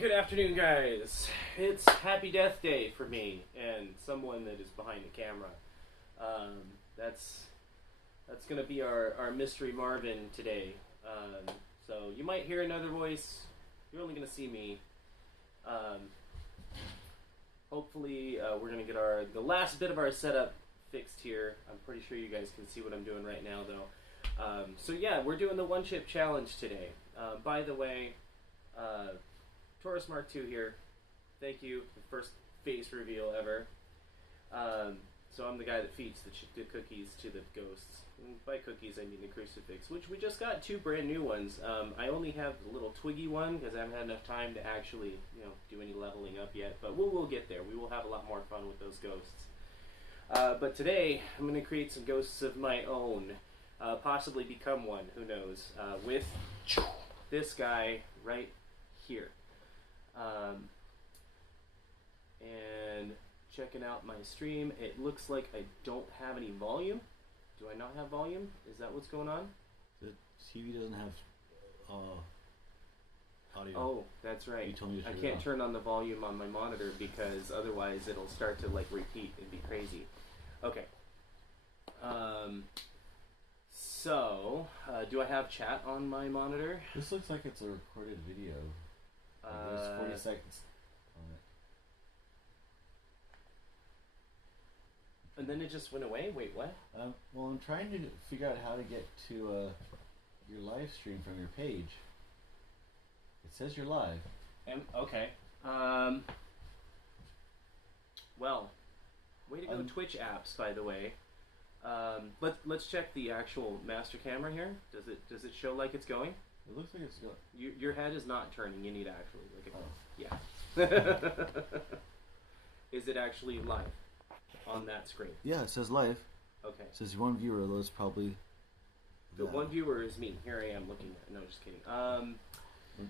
good afternoon, guys. It's Happy Death Day for me and someone that is behind the camera. That's going to be our Mystery Marvin today. So you might hear another voice. You're only going to see me. Hopefully, we're going to get the last bit of our setup fixed here. I'm pretty sure you guys can see what I'm doing right now, though. So yeah, we're doing the one chip challenge today. By the way, TaurusMKTwo here. Thank you. The first face reveal ever. So I'm the guy that feeds the cookies to the ghosts. And by cookies, I mean the crucifix, which we just got 2 brand new ones. I only have the little twiggy one because I haven't had enough time to actually, do any leveling up yet. But we'll get there. We will have a lot more fun with those ghosts. But today, I'm going to create some ghosts of my own. Possibly become one. Who knows? With this guy right here. And checking out my stream, it looks like I don't have any volume. Do I not have volume? Is that what's going on? The TV doesn't have audio. Oh, that's right. You told me to turn I it can't off. turn on the volume on my monitor because otherwise it'll start to repeat. It'd be crazy. Okay. So, do I have chat on my monitor? This looks like it's a recorded video. There's 40 seconds on it. And then it just went away? Wait, what? Well, I'm trying to figure out how to get to your live stream from your page. It says you're live. Okay. Well, way to go, Twitch apps, by the way. Let's check the actual master camera here. Does it show like it's going? It looks like it's going. Your head is not turning. You need to actually Oh. Yeah. Is it actually live on that screen? Yeah, it says live. Okay. It says 1 viewer. Those probably. The one viewer is me. Here I am looking at. No, just kidding. I'm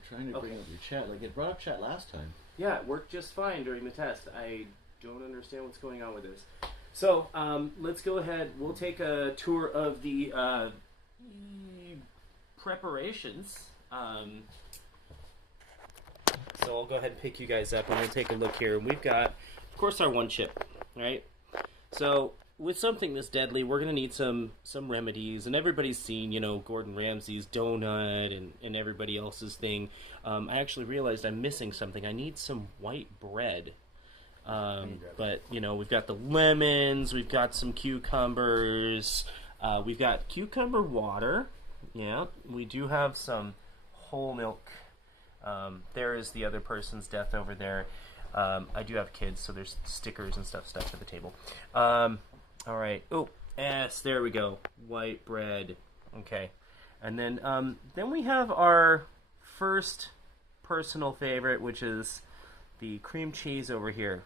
trying to bring up your chat. It brought up chat last time. Yeah, it worked just fine during the test. I don't understand what's going on with this. So, let's go ahead. We'll take a tour of the preparations. So I'll go ahead and pick you guys up and we'll take a look here. We've got, of course, our one chip, right? So with something this deadly, we're going to need some remedies. And everybody's seen, Gordon Ramsay's donut and everybody else's thing. I actually realized I'm missing something. I need some white bread. But, we've got the lemons, we've got some cucumbers, we've got cucumber water. Yeah, we do have some whole milk. There is the other person's death over there. I do have kids, so there's stickers and stuff stuck to the table. All right. Oh, yes, there we go. White bread. Okay. And then we have our first personal favorite, which is the cream cheese over here.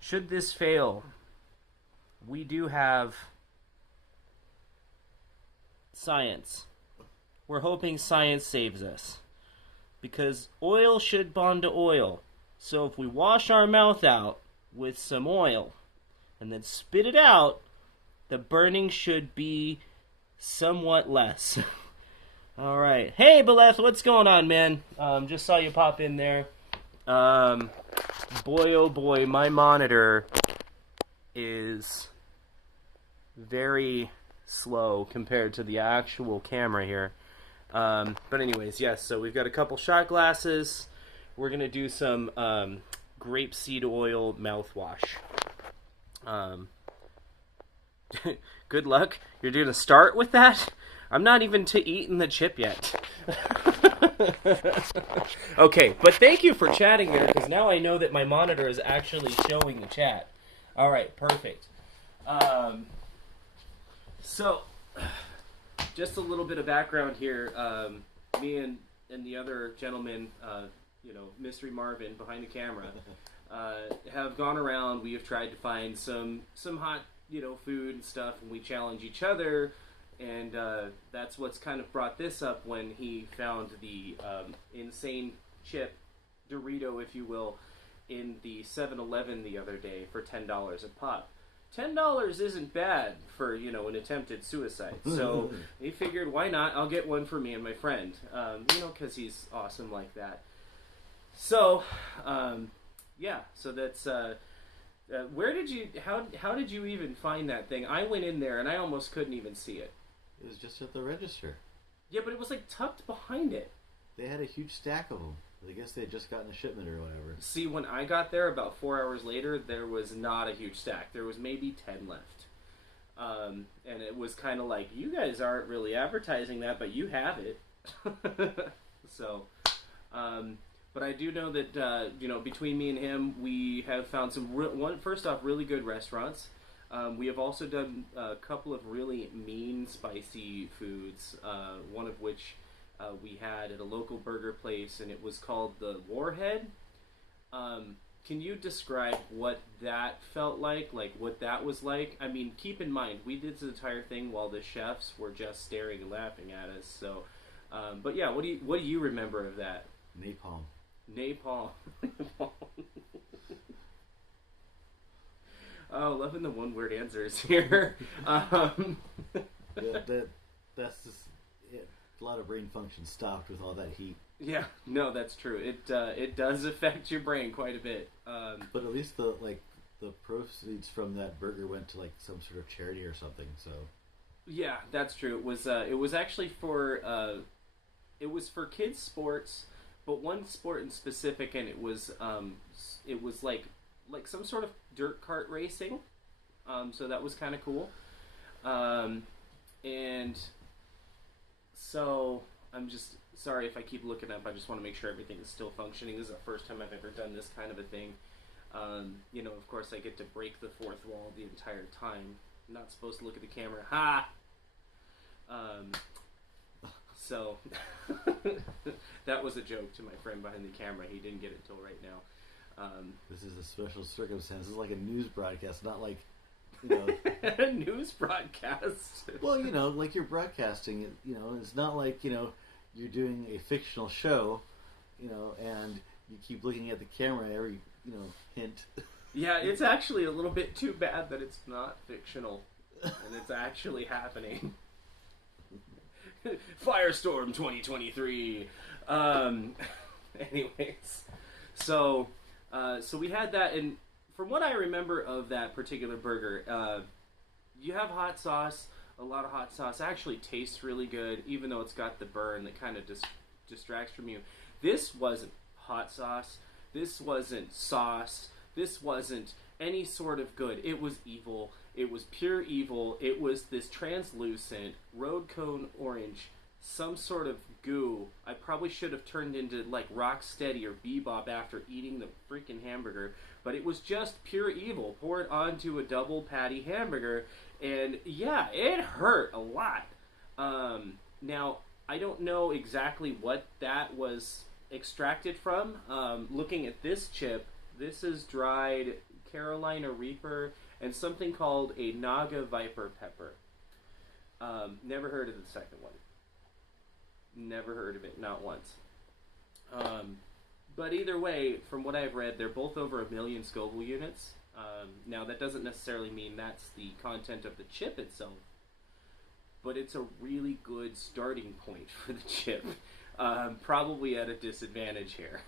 Should this fail, we do have science. We're hoping science saves us. Because oil should bond to oil. So if we wash our mouth out with some oil and then spit it out, the burning should be somewhat less. All right. Hey, Beleth, what's going on, man? Just saw you pop in there. Boy, oh boy, my monitor is very slow compared to the actual camera here. But anyways, yes, so we've got a couple shot glasses. We're going to do some grapeseed oil mouthwash. Good luck. You're going to start with that? I'm not even eating the chip yet. Okay, but thank you for chatting there, because now I know that my monitor is actually showing the chat. All right, perfect. So, just a little bit of background here. Me and the other gentleman, Mystery Marvin behind the camera, have gone around. We have tried to find some hot, food and stuff, and we challenge each other. And that's what's kind of brought this up when he found the insane chip, Dorito, if you will, in the 7-Eleven the other day for $10 a pop. $10 isn't bad for, an attempted suicide. So he figured, why not? I'll get one for me and my friend, because he's awesome like that. So, yeah. So that's where did you? How did you even find that thing? I went in there and I almost couldn't even see it. It was just at the register. Yeah, but it was like tucked behind it. They had a huge stack of them. I guess they had just gotten a shipment or whatever. See, when I got there about 4 hours later, there was not a huge stack. There was maybe 10 left. And it was kind of like, you guys aren't really advertising that, but you have it. So, but I do know that, between me and him, we have found first off, really good restaurants. We have also done a couple of really mean, spicy foods, one of which we had at a local burger place, and it was called the Warhead. Can you describe what that felt like what that was like? I mean, keep in mind, we did the entire thing while the chefs were just staring and laughing at us. So, but yeah, what do you remember of that? Napalm. Napalm. Oh, loving the one-word answers here. Yeah, that's just it. A lot of brain function stopped with all that heat. Yeah, no, that's true. It does affect your brain quite a bit. But at least the proceeds from that burger went to like some sort of charity or something. So yeah, that's true. It was actually for kids sports, but one sport in specific, and it was like some sort of dirt cart racing. So that was kind of cool. And so I'm just sorry if I keep looking up. I just want to make sure everything is still functioning. This is the first time I've ever done this kind of a thing. Of course, I get to break the fourth wall the entire time. I'm not supposed to look at the camera. Ha! So that was a joke to my friend behind the camera. He didn't get it till right now. This is a special circumstance. This is like a news broadcast, not like a news broadcast. Well, like you're broadcasting. It's not like you're doing a fictional show, and you keep looking at the camera every hint. Yeah, it's actually a little bit too bad that it's not fictional and it's actually happening. Firestorm 2023. Anyways, so we had that, and from what I remember of that particular burger, you have hot sauce. A lot of hot sauce. It actually tastes really good, even though it's got the burn that kind of distracts from you. This wasn't hot sauce. This wasn't sauce. This wasn't any sort of good. It was evil. It was pure evil. It was this translucent road cone orange, some sort of goo. I probably should have turned into like Rocksteady or Bebop after eating the freaking hamburger, but it was just pure evil poured onto a double patty hamburger, and yeah, it hurt a lot. Now, I don't know exactly what that was extracted from. Looking at this chip, this is dried Carolina Reaper and something called a Naga Viper pepper. Never heard of the second one. Never heard of it, not once. But either way, from what I've read, they're both over 1 million Scoville units. Now, that doesn't necessarily mean that's the content of the chip itself, but it's a really good starting point for the chip. Probably at a disadvantage here.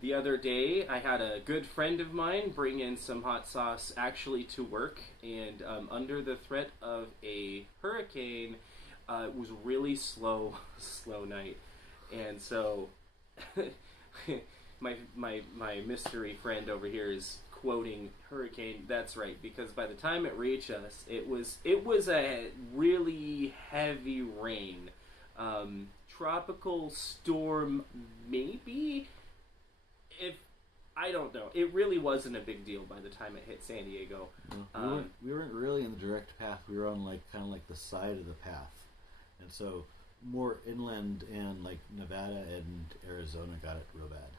The other day, I had a good friend of mine bring in some hot sauce actually to work, and under the threat of a hurricane, it was really slow night. And so my mystery friend over here is quoting hurricane. That's right, because by the time it reached us, it was a really heavy rain. Tropical storm, maybe? I don't know. It really wasn't a big deal by the time it hit San Diego. We weren't really in the direct path. We were on kind of the side of the path, and so more inland, and like Nevada and Arizona got it real bad.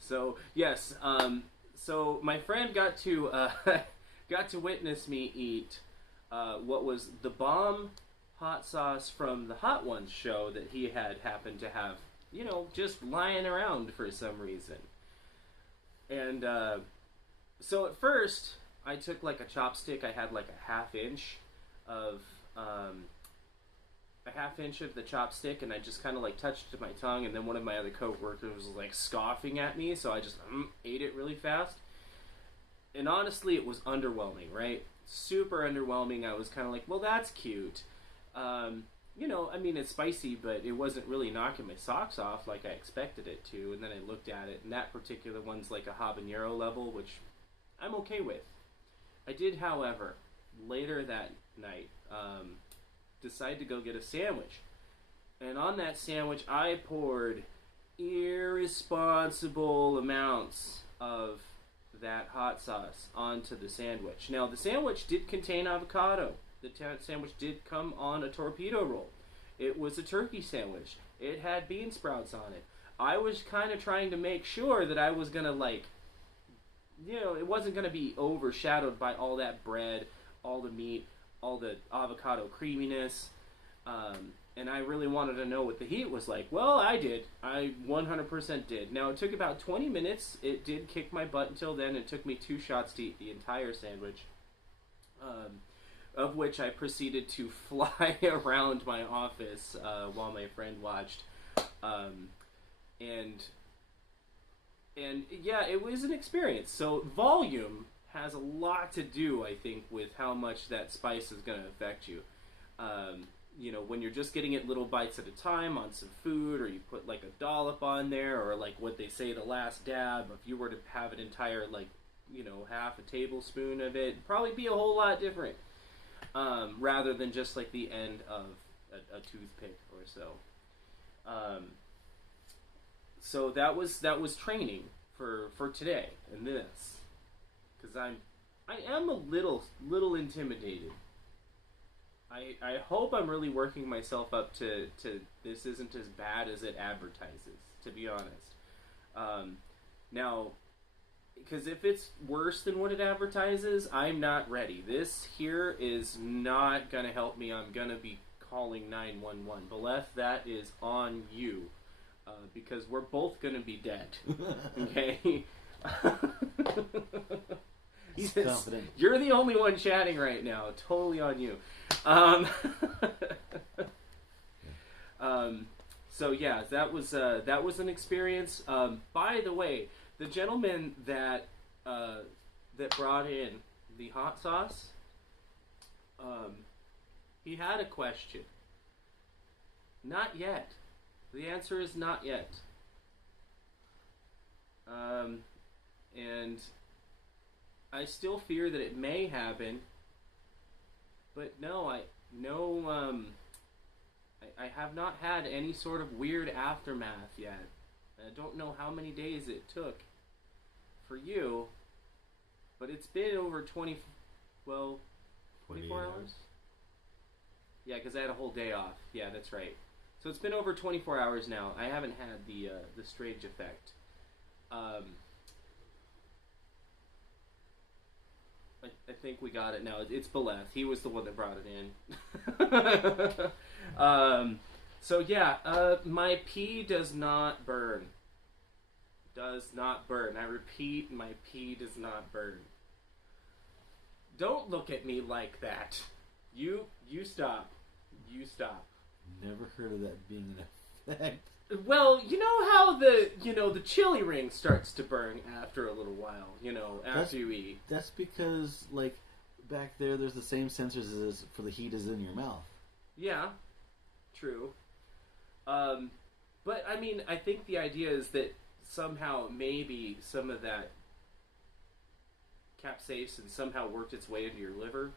So yes, so my friend got to witness me eat what was the bomb hot sauce from the Hot Ones show that he had happened to have, just lying around for some reason. And so at first, I took like a chopstick. I had like a 1/2 inch of a half inch of the chopstick, and I just kind of like touched my tongue, and then one of my other coworkers was like scoffing at me, so I just ate it really fast. And honestly, it was underwhelming, right? Super underwhelming. I was kind of like, well, that's cute. You know, I mean, it's spicy, but it wasn't really knocking my socks off like I expected it to. And then I looked at it, and that particular one's like a habanero level, which I'm okay with. I did, however, later that night, decide to go get a sandwich. And on that sandwich, I poured irresponsible amounts of that hot sauce onto the sandwich. Now, the sandwich did contain avocado. The sandwich did come on a torpedo roll. It was a turkey sandwich. It had bean sprouts on it. I was kind of trying to make sure that I was going to, like, you know, it wasn't going to be overshadowed by all that bread, all the meat, all the avocado creaminess. And I really wanted to know what the heat was like. Well, I did. I 100% did. Now, it took about 20 minutes. It did kick my butt until then. It took me 2 shots to eat the entire sandwich, of which I proceeded to fly around my office while my friend watched. And yeah, it was an experience. So volume has a lot to do, I think, with how much that spice is going to affect you. You know, when you're just getting it little bites at a time on some food, or you put like a dollop on there, or like what they say, the last dab, if you were to have an entire, like, you know, half a tablespoon of it, it'd probably be a whole lot different, rather than just like the end of a toothpick or so. So that was training for today and this, because I am a little intimidated. I hope I'm really working myself up to this isn't as bad as it advertises, to be honest. Now, because if it's worse than what it advertises, I'm not ready. This here is not going to help me. I'm going to be calling 911. Beleth, that is on you, because we're both going to be dead. Okay? He's confident. You're the only one chatting right now. Totally on you. So yeah, that was an experience. By the way, the gentleman that brought in the hot sauce, he had a question. Not yet. The answer is not yet. And I still fear that it may happen, but no, I have not had any sort of weird aftermath yet. I don't know how many days it took for you, but it's been over 24 hours? Yeah, because I had a whole day off. Yeah, that's right. So it's been over 24 hours now. I haven't had the strange effect. I think we got it now. It's Beleth. He was the one that brought it in. So yeah, my pee does not burn. Does not burn. I repeat, my pee does not burn. Don't look at me like that. You stop. You stop. Never heard of that being an effect. Well, you know how the chili ring starts to burn after a little while, after you eat. That's because, like, back there's the same sensors as for the heat as in your mouth. Yeah, true. But, I mean, I think the idea is that somehow maybe some of that capsaicin somehow worked its way into your liver.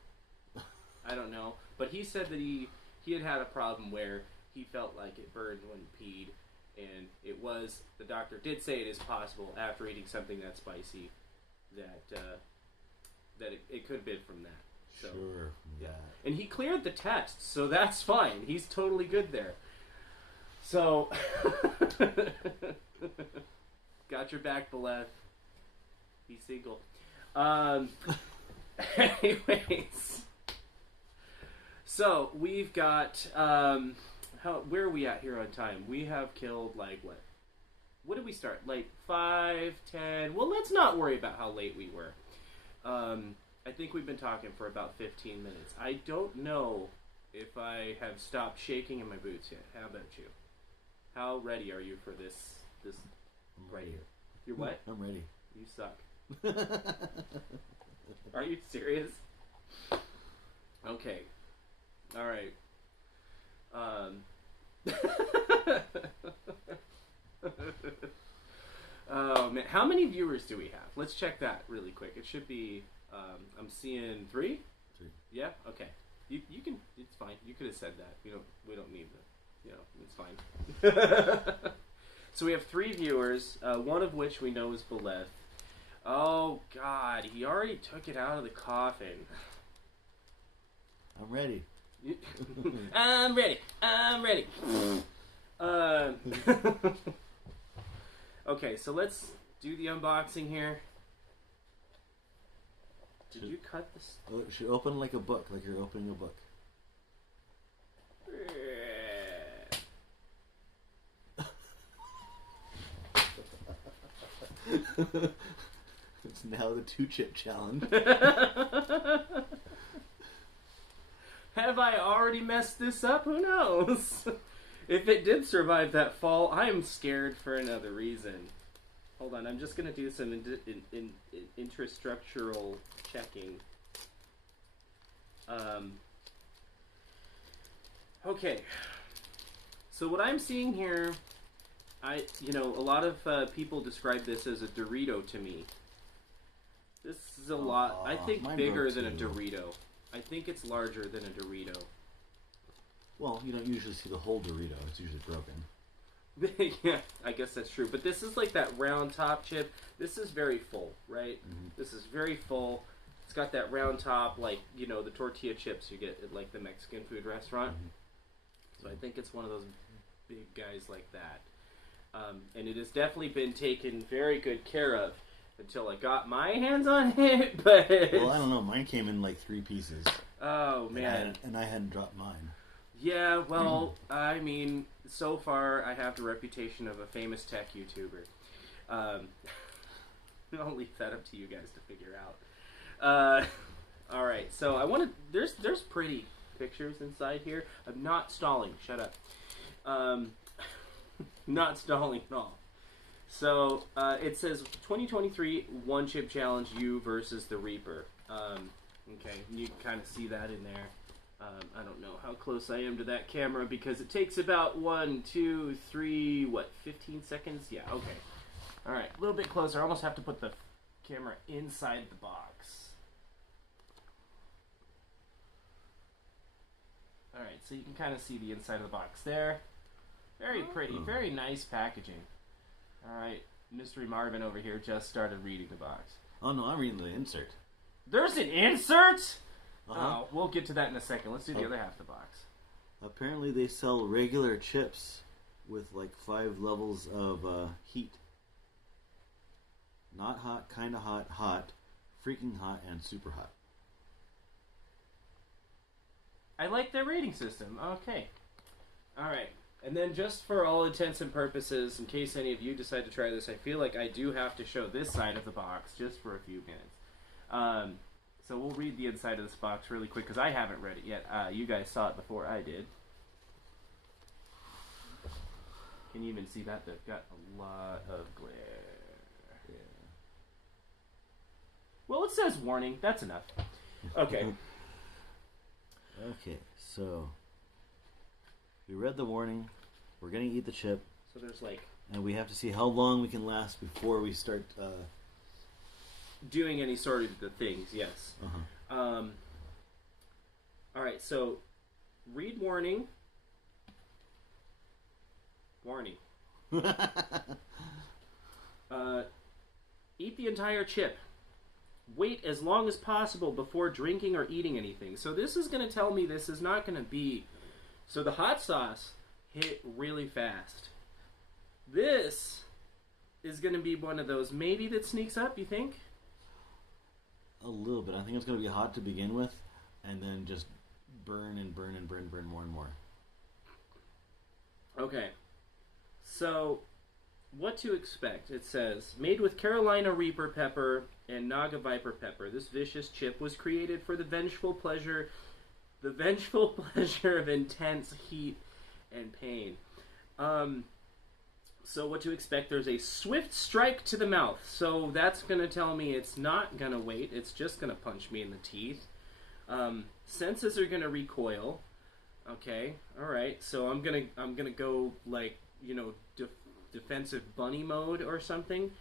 I don't know. But he said that he had a problem where he felt like it burned when he peed. And the doctor did say it is possible after eating something that spicy that it could have been from that. So, sure. Yeah. And he cleared the test, so that's fine. He's totally good there. So, got your back, Beleth. Be single. Anyways. So, we've got... where are we at here on time? We have killed, like, what? What did we start? Like, 5, 10? Well, let's not worry about how late we were. I think we've been talking for about 15 minutes. I don't know if I have stopped shaking in my boots yet. How about you? How ready are you for this I'm right ready. here? You're what? I'm ready. You suck. Are you serious? Okay. All right. Oh man, how many viewers do we have? Let's check that really quick. It should be. I'm seeing 3. 3. Yeah. Okay. You can. It's fine. You could have said that. We don't need the. It's fine. So we have 3 viewers. One of which we know is Beleth. Oh God, he already took it out of the coffin. I'm ready. I'm ready. I'm ready. Okay, so let's do the unboxing here. Did you cut this? Oh, it should open like a book, like you're opening a book. It's now the 2-chip challenge. Have I already messed this up? Who knows? If it did survive that fall, I'm scared for another reason. Hold on, I'm just going to do some intrastructural checking. Okay. So what I'm seeing here, a lot of people describe this as a Dorito to me. This is a lot, I think, bigger than a Dorito. I think it's larger than a Dorito. Well, you don't usually see the whole Dorito. It's usually broken. Yeah, I guess that's true. But this is like that round top chip. This is very full, right? Mm-hmm. This is very full. It's got that round top, like, the tortilla chips you get at, like, the Mexican food restaurant. Mm-hmm. So I think it's one of those big guys like that. And it has definitely been taken very good care of until I got my hands on it, but... Well, I don't know. Mine came in like 3 pieces. Oh, man. And I hadn't dropped mine. Yeah, well, I mean, so far I have the reputation of a famous tech YouTuber. I'll leave that up to you guys to figure out. All right, so I want to. There's pretty pictures inside here. I'm not stalling. Shut up. Not stalling at all. So it says 2023 One Chip Challenge you versus the Reaper. Okay, you can kind of see that in there. I don't know how close I am to that camera because it takes about 1, 2, 3, 15 seconds? Yeah, okay. Alright, a little bit closer. I almost have to put the camera inside the box. Alright, so you can kind of see the inside of the box there. Very pretty, very nice packaging. Alright, Mystery Marvin over here just started reading the box. Oh no, I'm reading the insert. There's an insert?! Uh-huh. Oh, we'll get to that in a second. Let's do the other half of the box. Apparently they sell regular chips with like 5 levels of heat. Not hot, kinda hot, hot, freaking hot, and super hot. I like their rating system. Okay. Alright. And then just for all intents and purposes, in case any of you decide to try this, I feel like I do have to show this side of the box just for a few minutes. So we'll read the inside of this box really quick because I haven't read it yet. You guys saw it before I did. Can you even see that? They've got a lot of glare. Yeah. Well, it says warning. That's enough. Okay. Okay, so we read the warning. We're gonna eat the chip. So there's like... And we have to see how long we can last before we start... doing any sort of the things, yes. Uh-huh. Alright, so read warning. Warning. Eat the entire chip. Wait as long as possible before drinking or eating anything. So this is going to tell me this is not going to be... So the hot sauce hit really fast. This is going to be one of those maybe that sneaks up, you think? A little bit. I think it's going to be hot to begin with, and then just burn and burn and burn more and more. Okay. So, what to expect? It says, made with Carolina Reaper pepper and Naga Viper pepper, this vicious chip was created for the vengeful pleasure The vengeful pleasure of intense heat and pain. So what to expect, there's a swift strike to the mouth. So that's going to tell me it's not going to wait. It's just going to punch me in the teeth. Senses are going to recoil. Okay, all right. So I'm gonna go like, you know, defensive bunny mode or something.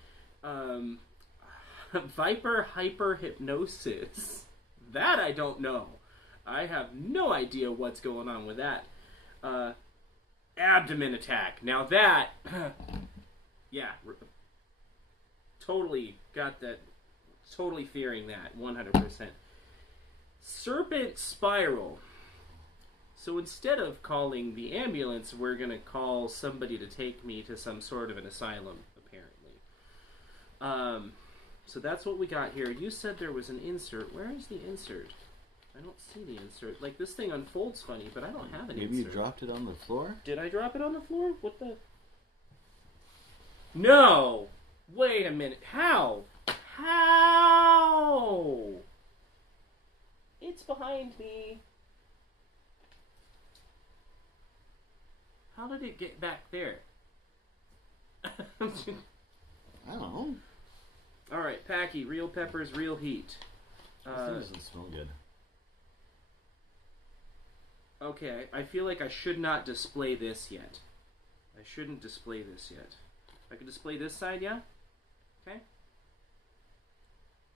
Viper hyper hypnosis. That I don't know. I have no idea what's going on with that. Abdomen attack. Now that, yeah, totally got that. Totally fearing that, 100%. Serpent spiral. So instead of calling the ambulance, we're going to call somebody to take me to some sort of an asylum, apparently. So that's what we got here. You said there was an insert. Where is the insert? I don't see the insert. Like, this thing unfolds funny, but I don't have an insert. Maybe you dropped it on the floor? Did I drop it on the floor? What the? No! Wait a minute. How? How? It's behind me. How did it get back there? I don't know. Alright, Packy, real peppers, real heat. This thing doesn't smell good. Okay, I feel like I should not display this yet. I shouldn't display this yet. I can display this side, yeah? Okay.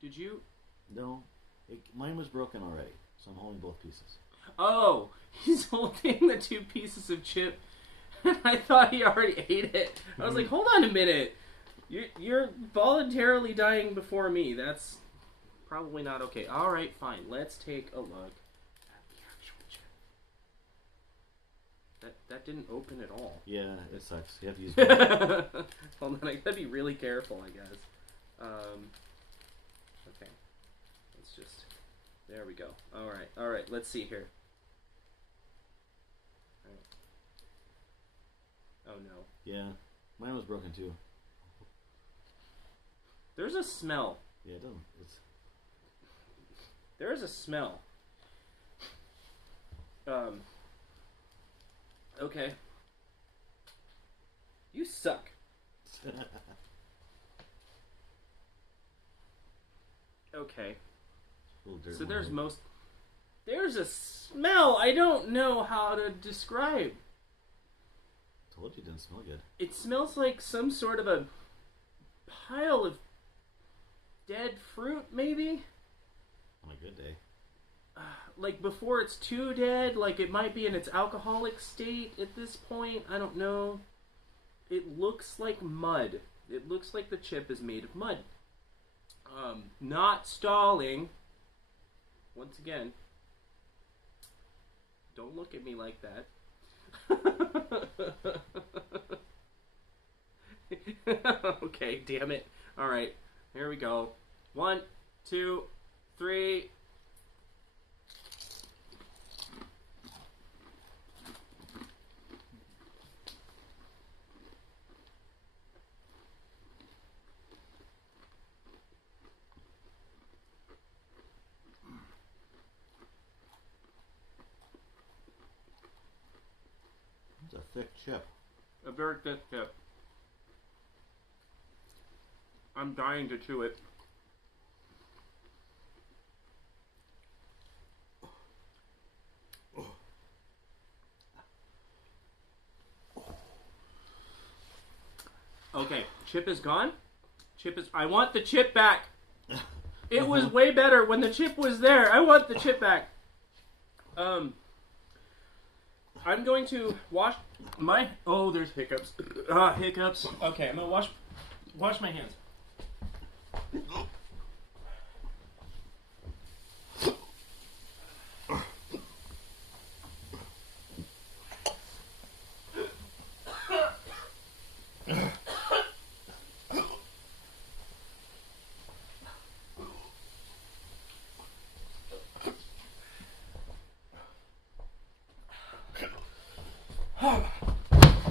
Did you? No. Mine was broken already, so I'm holding both pieces. Oh, he's holding the two pieces of chip. I thought he already ate it. I was like, hold on a minute. You're voluntarily dying before me. That's probably not okay. All right, fine. Let's take a look at the actual chip. That didn't open at all. Yeah, it sucks. You have to use both. Hold on, I gotta be really careful, I guess. Okay. Let's just... There we go. All right. Let's see here. All right. Oh, no. Yeah, mine was broken too. There's a smell. Yeah, it doesn't. There is a smell. Okay. You suck. Okay. So there's there's a smell I don't know how to describe. Told you it didn't smell good. It smells like some sort of a pile of dead fruit, maybe? On a good day. Like before it's too dead, like it might be in its alcoholic state at this point. I don't know. It looks like mud. It looks like the chip is made of mud. Not stalling. Once again, don't look at me like that. Okay, damn it. Alright, here we go. 1, 2, 3. It's a thick chip. A very thick chip. I'm dying to chew it. Okay, chip is gone. I want the chip back. It was way better when the chip was there. I want the chip back. I'm going to wash my... Oh, there's hiccups. Hiccups. Okay, I'm going to wash my hands.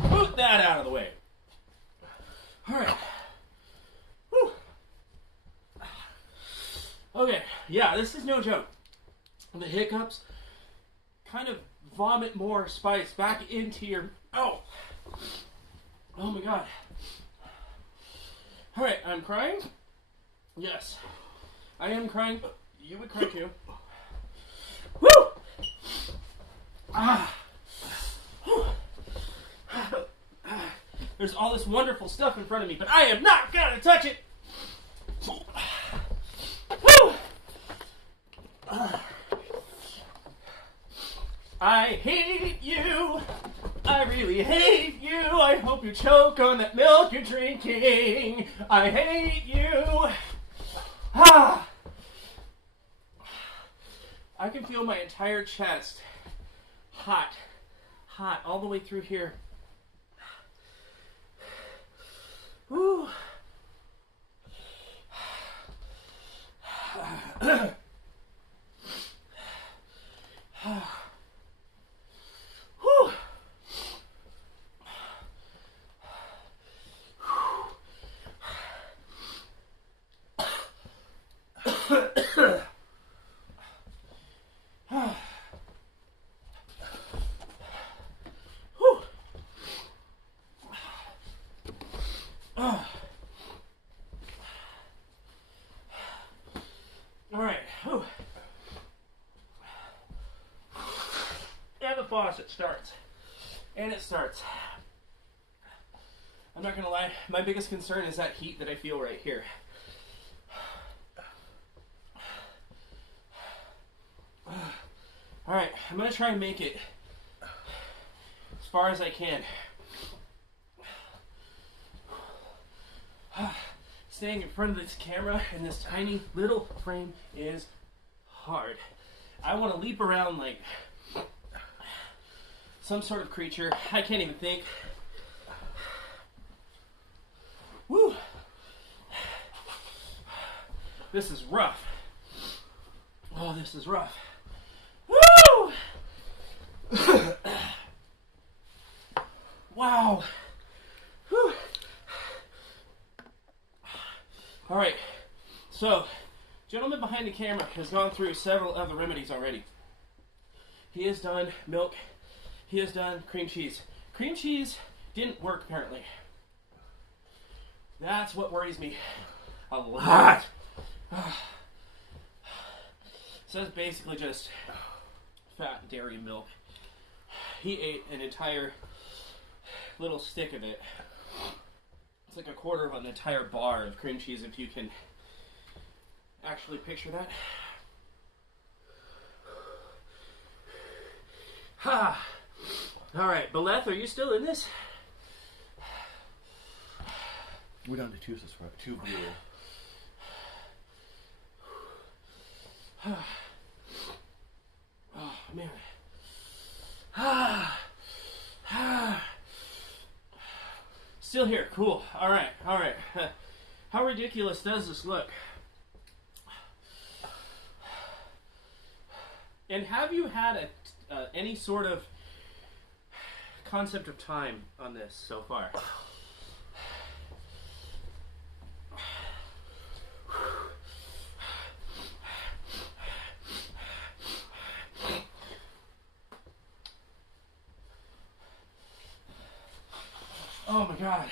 Put that out of the way. All right. Whew. Okay. Yeah, this is no joke. The hiccups. kind of vomit more spice back into your... Oh my god. Alright, I'm crying? Yes. I am crying. You would cry too. Woo! Ah. There's all this wonderful stuff in front of me, but I am not gonna touch it! Woo! I hate you. I really hate you. I hope you choke on that milk you're drinking. I hate you. Ah. I can feel my entire chest hot, all the way through here. Woo. Alright. And the faucet starts. And it starts. I'm not gonna lie, my biggest concern is that heat that I feel right here. Alright, I'm gonna try and make it as far as I can. Staying in front of this camera in this tiny little frame is hard. I want to leap around like some sort of creature. I can't even think. Woo! This is rough. Oh, this is rough. Woo! Wow. Whew. All right, so gentleman behind the camera has gone through several of the remedies already. He has done milk. He has done cream cheese. Cream cheese didn't work apparently. That's what worries me a lot. So that's basically just fat dairy milk. He ate an entire little stick of it. It's like a quarter of an entire bar of cream cheese, if you can actually picture that. Ha! Alright, Beleth, are you still in this? We're down to two beer. Oh, man. Still here. Cool. All right. How ridiculous does this look? And have you had any sort of concept of time on this so far? Oh my god.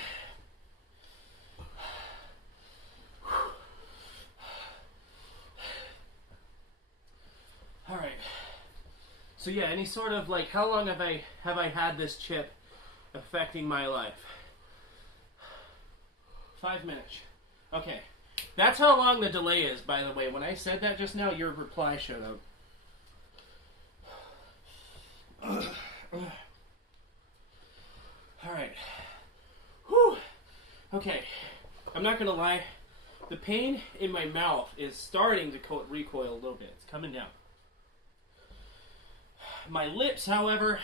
All right. So yeah, any sort of like, how long have I had this chip affecting my life? 5 minutes. Okay. That's how long the delay is, by the way. When I said that just now, your reply showed up. All right. Whew. Okay, I'm not gonna lie, the pain in my mouth is starting to recoil a little bit. It's coming down. My lips, however,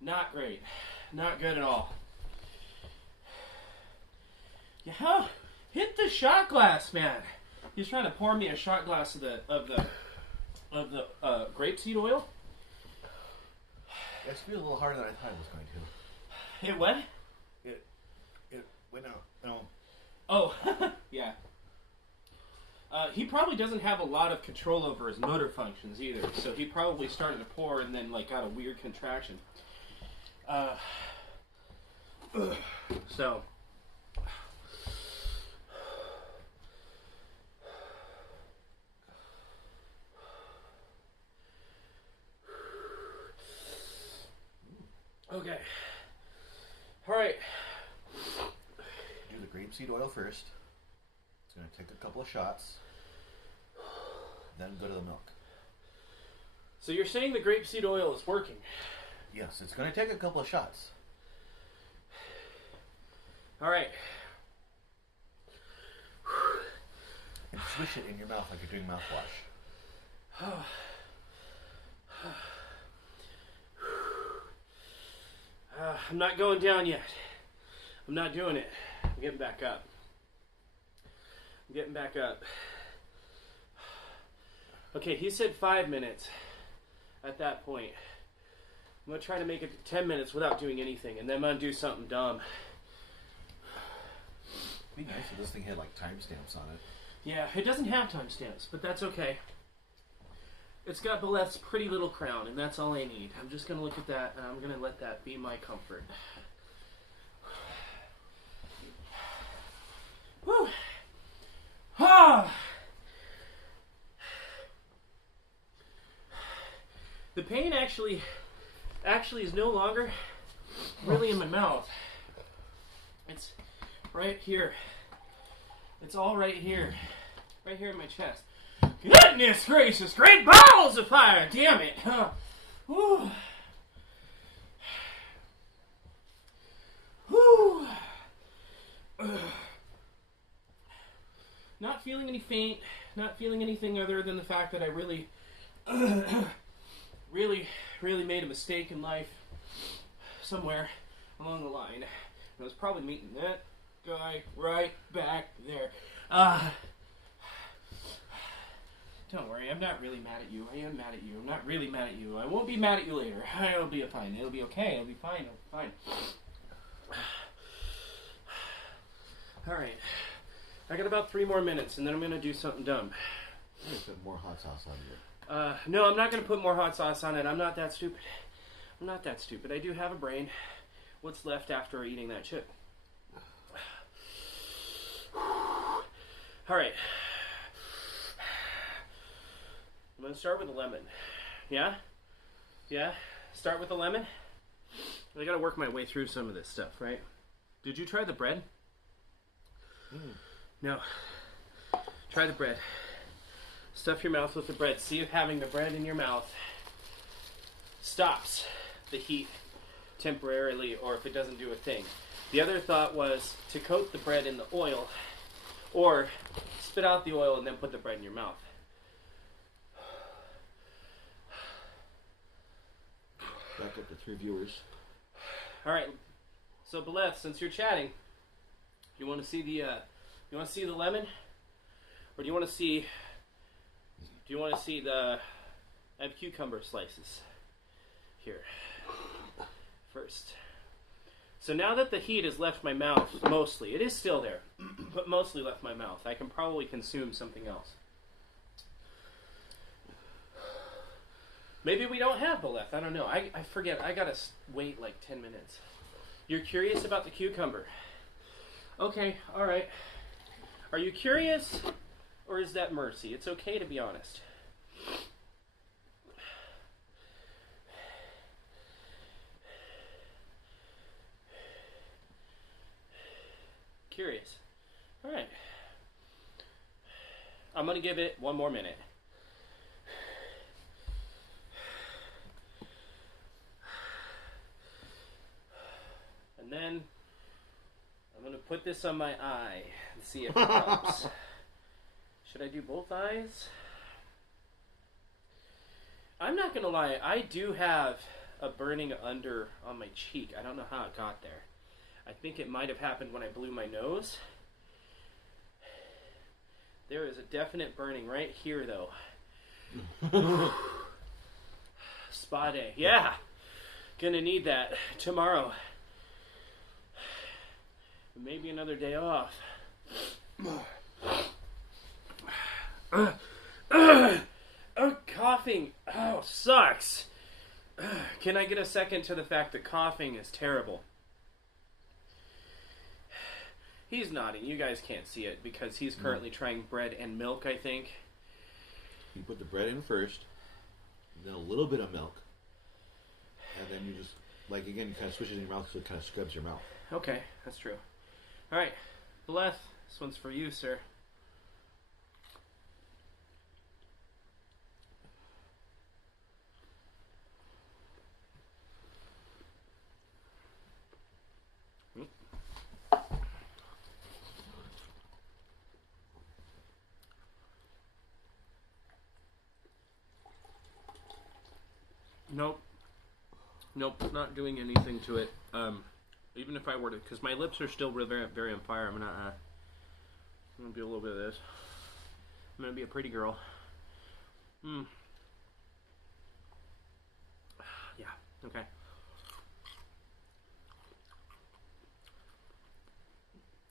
not great. Not good at all. Yeah, hit the shot glass, man. He's trying to pour me a shot glass of the grapeseed oil. It feels a little harder than I thought it was going to. It what? It went out. No. Oh, yeah. He probably doesn't have a lot of control over his motor functions either, so he probably started to pour and then like got a weird contraction. So. Okay. All right. Do the grapeseed oil first. It's going to take a couple of shots. Then go to the milk. So you're saying the grapeseed oil is working? Yes, it's going to take a couple of shots. All right. And swish it in your mouth like you're doing mouthwash. I'm not going down yet. I'm not doing it. I'm getting back up. I'm getting back up. Okay, he said 5 minutes at that point. I'm going to try to make it to 10 minutes without doing anything, and then I'm going to do something dumb. It'd be nice if this thing had like timestamps on it. Yeah, it doesn't have timestamps, but that's okay. It's got Beleth's pretty little crown, and that's all I need. I'm just going to look at that, and I'm going to let that be my comfort. Whew. Ah! The pain actually is no longer really in my mouth. It's right here. It's all right here. Right here in my chest. Goodness gracious, great balls of fire! Damn it! Whew. Whew. Not feeling any faint, not feeling anything other than the fact that I really, really made a mistake in life somewhere along the line. I was probably meeting that guy right back there. Don't worry, I'm not really mad at you. I am mad at you. I'm not really mad at you. I won't be mad at you later. It'll be fine. It'll be okay. It'll be fine. It'll be fine. Alright. I got about 3 more minutes, and then I'm going to do something dumb. I'm going to put more hot sauce on it. No, I'm not going to put more hot sauce on it. I'm not that stupid. I'm not that stupid. I do have a brain. What's left after eating that chip? Alright. I'm going to start with a lemon. Yeah? Yeah? Start with a lemon? I got to work my way through some of this stuff, right? Did you try the bread? No. Try the bread. Stuff your mouth with the bread. See if having the bread in your mouth stops the heat temporarily or if it doesn't do a thing. The other thought was to coat the bread in the oil or spit out the oil and then put the bread in your mouth. Back up to 3 viewers. Alright. So Beleth, since you're chatting, you want to see the lemon? Or do you want to see the I have cucumber slices here first. So now that the heat has left my mouth, mostly, it is still there, but mostly left my mouth, I can probably consume something else. Maybe we don't have Beleth, I don't know. I forget, I gotta wait like 10 minutes. You're curious about the cucumber. Okay, alright. Are you curious, or is that mercy? It's okay to be honest. Curious. Alright. I'm going to give it 1 more minute. And then I'm going to put this on my eye and see if it helps. Should I do both eyes? I'm not going to lie, I do have a burning under on my cheek. I don't know how it got there. I think it might have happened when I blew my nose. There is a definite burning right here, though. Spa day. Yeah! Gonna need that tomorrow. Maybe another day off. Oh, coughing. Oh, sucks. Can I get a second to the fact that coughing is terrible? He's nodding. You guys can't see it because he's currently trying bread and milk, I think. You put the bread in first, then a little bit of milk, and then you just, like, again, you kind of swish it in your mouth so it kind of scrubs your mouth. Okay, that's true. All right, Bleth, this one's for you, sir. Nope, not doing anything to it. Even if I were to, because my lips are still very, very on fire. I'm gonna do a little bit of this. I'm gonna be a pretty girl. Yeah. Okay.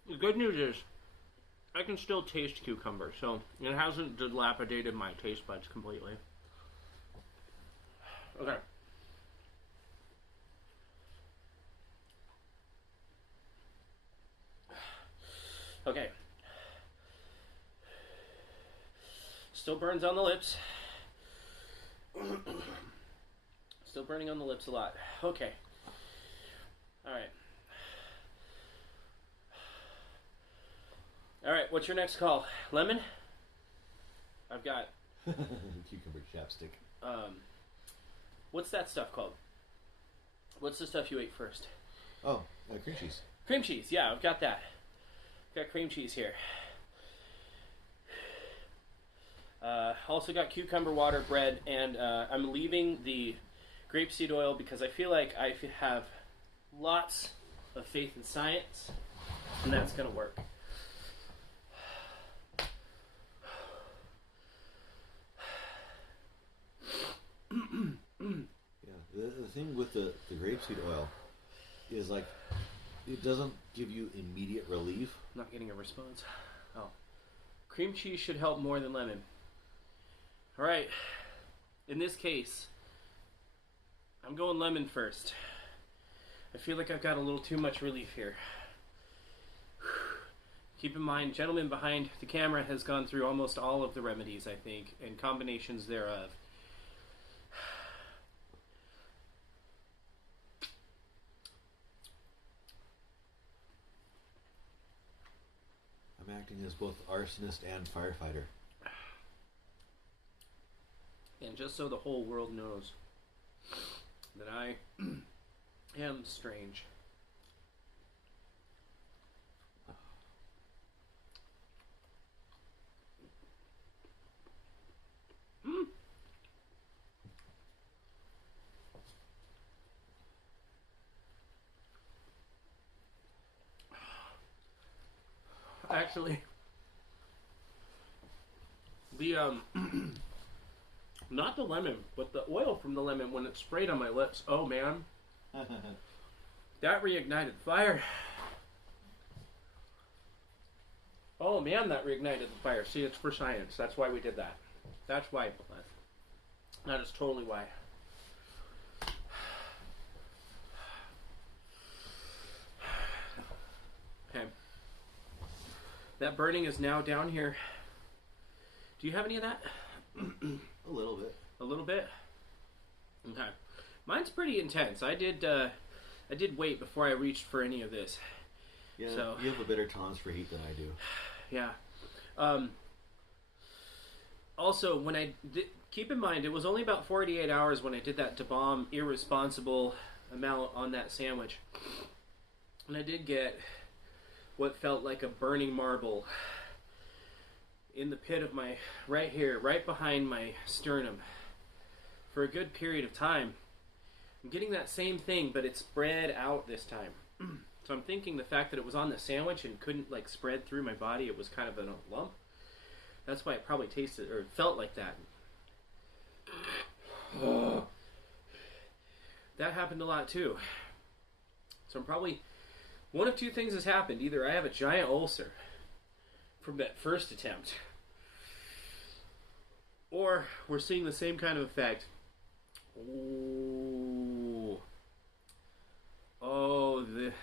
The good news is, I can still taste cucumber, so it hasn't dilapidated my taste buds completely. Okay. Okay. Still burns on the lips. Still burning on the lips a lot. Okay. Alright. Alright, what's your next call? Lemon? I've got... Cucumber chapstick. What's that stuff called? What's the stuff you ate first? Oh, cream cheese. Cream cheese, yeah, I've got that. Got cream cheese here. Also got cucumber water, bread, and I'm leaving the grapeseed oil because I feel like I have lots of faith in science, and that's going to work. Yeah, the thing with the grapeseed oil is, like, it doesn't give you immediate relief. Not getting a response. Oh. Cream cheese should help more than lemon. Alright. In this case, I'm going lemon first. I feel like I've got a little too much relief here. Keep in mind, gentleman behind the camera has gone through almost all of the remedies, I think, and combinations thereof. I'm acting as both arsonist and firefighter. And just so the whole world knows that I am strange. Actually, the not the lemon, but the oil from the lemon when it sprayed on my lips. Oh man, that reignited fire. Oh man, that reignited the fire. See, it's for science. That's why we did that. That's why. That is totally why. Okay. That burning is now down here. Do you have any of that? A little bit. A little bit? Okay. Mine's pretty intense. I did wait before I reached for any of this. Yeah, so, you have a better tolerance for heat than I do. Yeah. Also, when I did, keep in mind, it was only about 48 hours when I did that bomb irresponsible amount on that sandwich. And I did get what felt like a burning marble in the pit of my, right here, right behind my sternum for a good period of time. I'm getting that same thing, but it's spread out this time. So I'm thinking the fact that it was on the sandwich and couldn't, like, spread through my body, it was kind of a lump. That's why it probably tasted, or felt like that. That happened a lot too. So I'm probably, one of two things has happened. Either I have a giant ulcer from that first attempt, Or we're seeing the same kind of effect. Ooh. Oh, the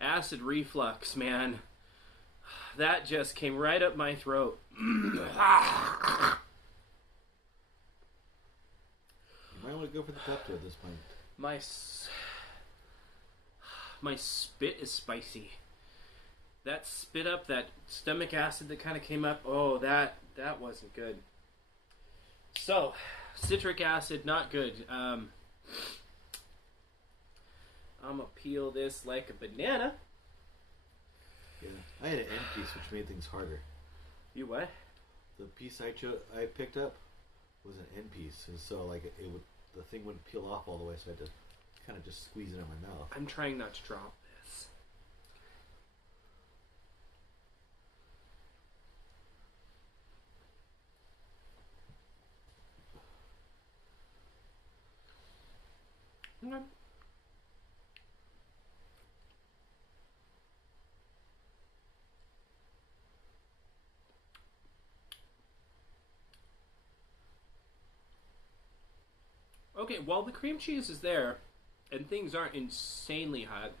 acid reflux, man. That just came right up my throat. You might want to go for the Pepto at this point. My spit is spicy. That spit up, that stomach acid that kind of came up. Oh, that wasn't good. So, citric acid, not good. I'm gonna peel this like a banana. Yeah, I had an end piece, which made things harder. You what? The piece I picked up was an end piece, and so like the thing wouldn't peel off all the way, so I had to kind of just squeeze it in my mouth. I'm trying not to drop this. Okay. Okay, while the cream cheese is there, and things aren't insanely hot,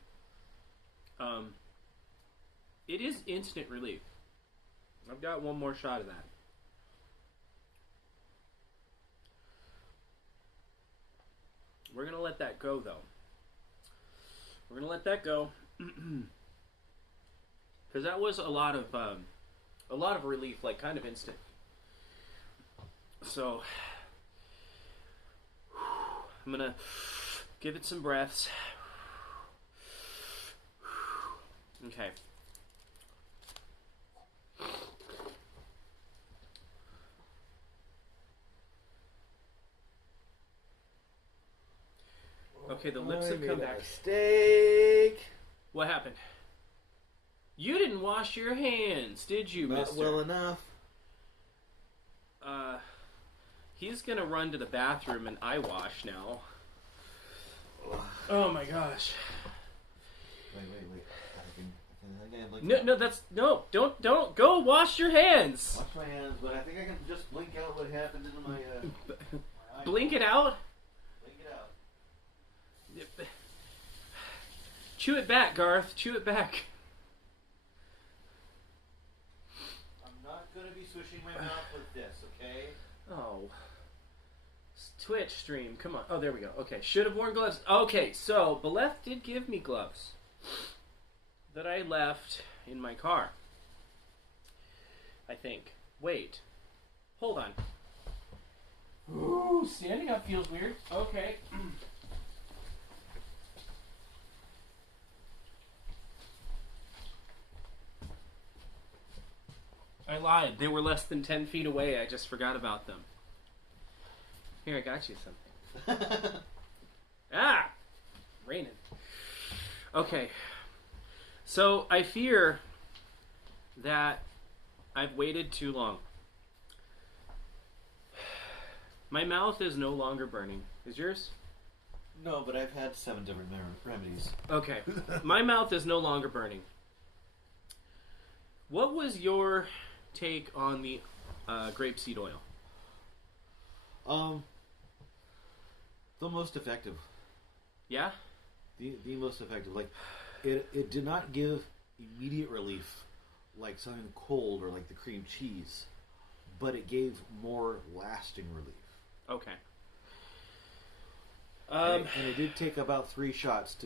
it is instant relief. I've got one more shot of that. We're gonna let that go, though. We're gonna let that go, because that was a lot of relief, like kind of instant. So I'm gonna give it some breaths. Okay. Okay, the lips have come back. Mistake. What happened? You didn't wash your hands, did you, Not mister? well enough. He's gonna run to the bathroom and eye wash now. Oh my gosh. Wait. No, don't go wash your hands. Wash my hands, but I think I can just blink out what happened into my eye. Blink it out. Blink it out. Chew it back, Garth. Chew it back. I'm not gonna be swishing my mouth with this, okay? Oh. Twitch stream. Come on. Oh, there we go. Okay. Should have worn gloves. Okay, so Beleth did give me gloves that I left in my car. I think. Wait. Hold on. Ooh, standing up feels weird. Okay. I lied. They were less than 10 feet away. I just forgot about them. Here, I got you something. Ah! Raining. Okay. So, I fear that I've waited too long. My mouth is no longer burning. Is yours? No, but I've had 7 different remedies. Okay. My mouth is no longer burning. What was your take on the grapeseed oil? The most effective. Yeah? The most effective. Like, it did not give immediate relief like something cold or like the cream cheese, but it gave more lasting relief. Okay. And it did take about 3 shots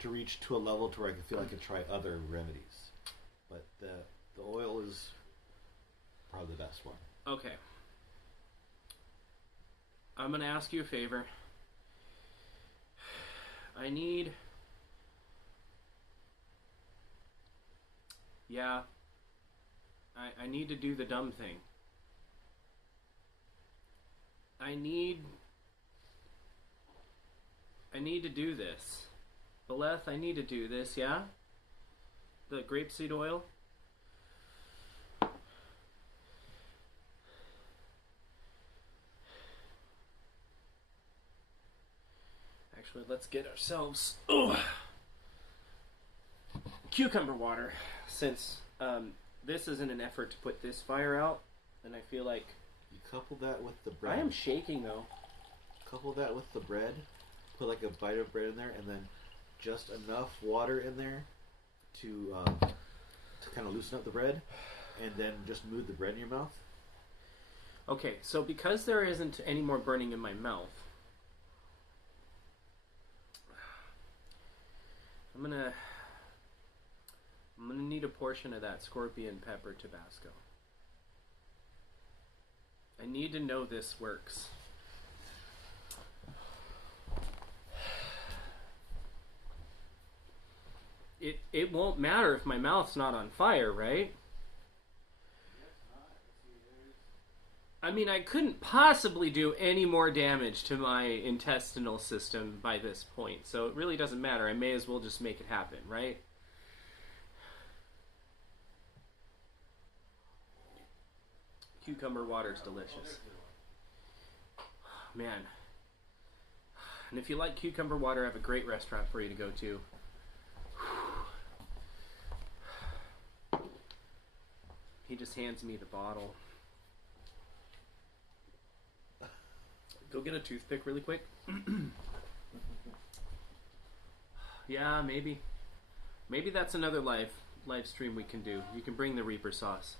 to reach to a level to where I could feel I could try other remedies. But the oil is probably the best one. Okay. I'm going to ask you a favor. I need... Yeah. I need to do the dumb thing. I need to do this. Beleth, I need to do this, yeah? The grapeseed oil? Actually, let's get ourselves cucumber water, since this isn't an effort to put this fire out, and I feel like You couple that with the bread. I am shaking though. Couple that with the bread. Put like a bite of bread in there, and then just enough water in there to kind of loosen up the bread, and then just move the bread in your mouth. Okay, so because there isn't any more burning in my mouth, I'm gonna need a portion of that scorpion pepper Tabasco. I need to know this works. It won't matter if my mouth's not on fire, right? I mean, I couldn't possibly do any more damage to my intestinal system by this point, so it really doesn't matter. I may as well just make it happen, right? Cucumber water is delicious. Man. And if you like cucumber water, I have a great restaurant for you to go to. He just hands me the bottle. Go get a toothpick really quick. Yeah, maybe. Maybe that's another live stream we can do. You can bring the Reaper sauce.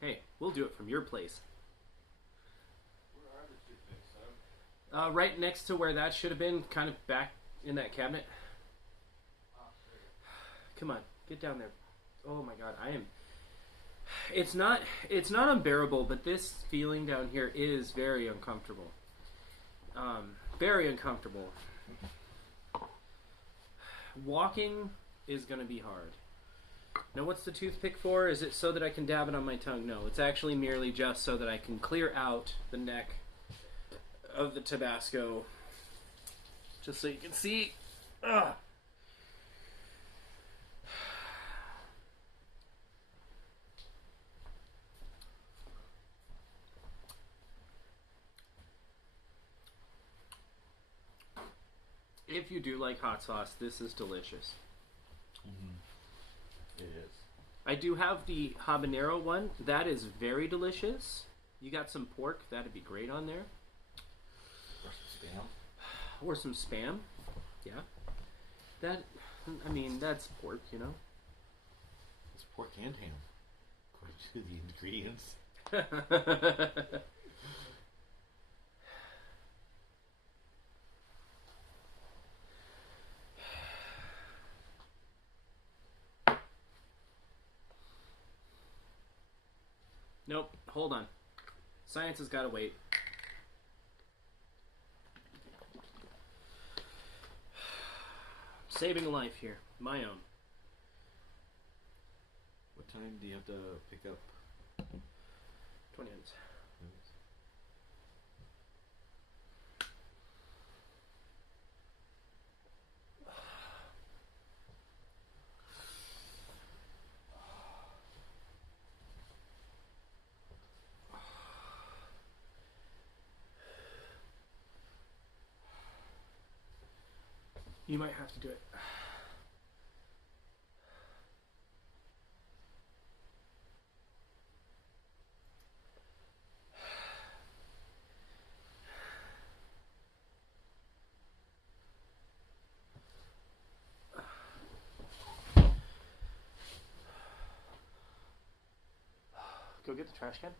Hey, we'll do it from your place. Where are the toothpicks, son? Right next to where that should have been, kind of back in that cabinet. Come on, get down there. Oh my god, I am... It's not unbearable, but this feeling down here is very uncomfortable. Very uncomfortable. Walking is going to be hard. Now, what's the toothpick for? Is it so that I can dab it on my tongue? No, it's actually merely just so that I can clear out the neck of the Tabasco. Just so you can see. Ugh. If you do like hot sauce, this is delicious. Mm-hmm. It is. I do have the habanero one. That is very delicious. You got some pork. That'd be great on there. Or some spam. Yeah. That, I mean, that's pork, you know. It's pork and ham, according to the ingredients. Nope, hold on. Science has got to wait. Saving a life here. My own. What time do you have to pick up? 20 minutes. You might have to do it. Go get the trash can.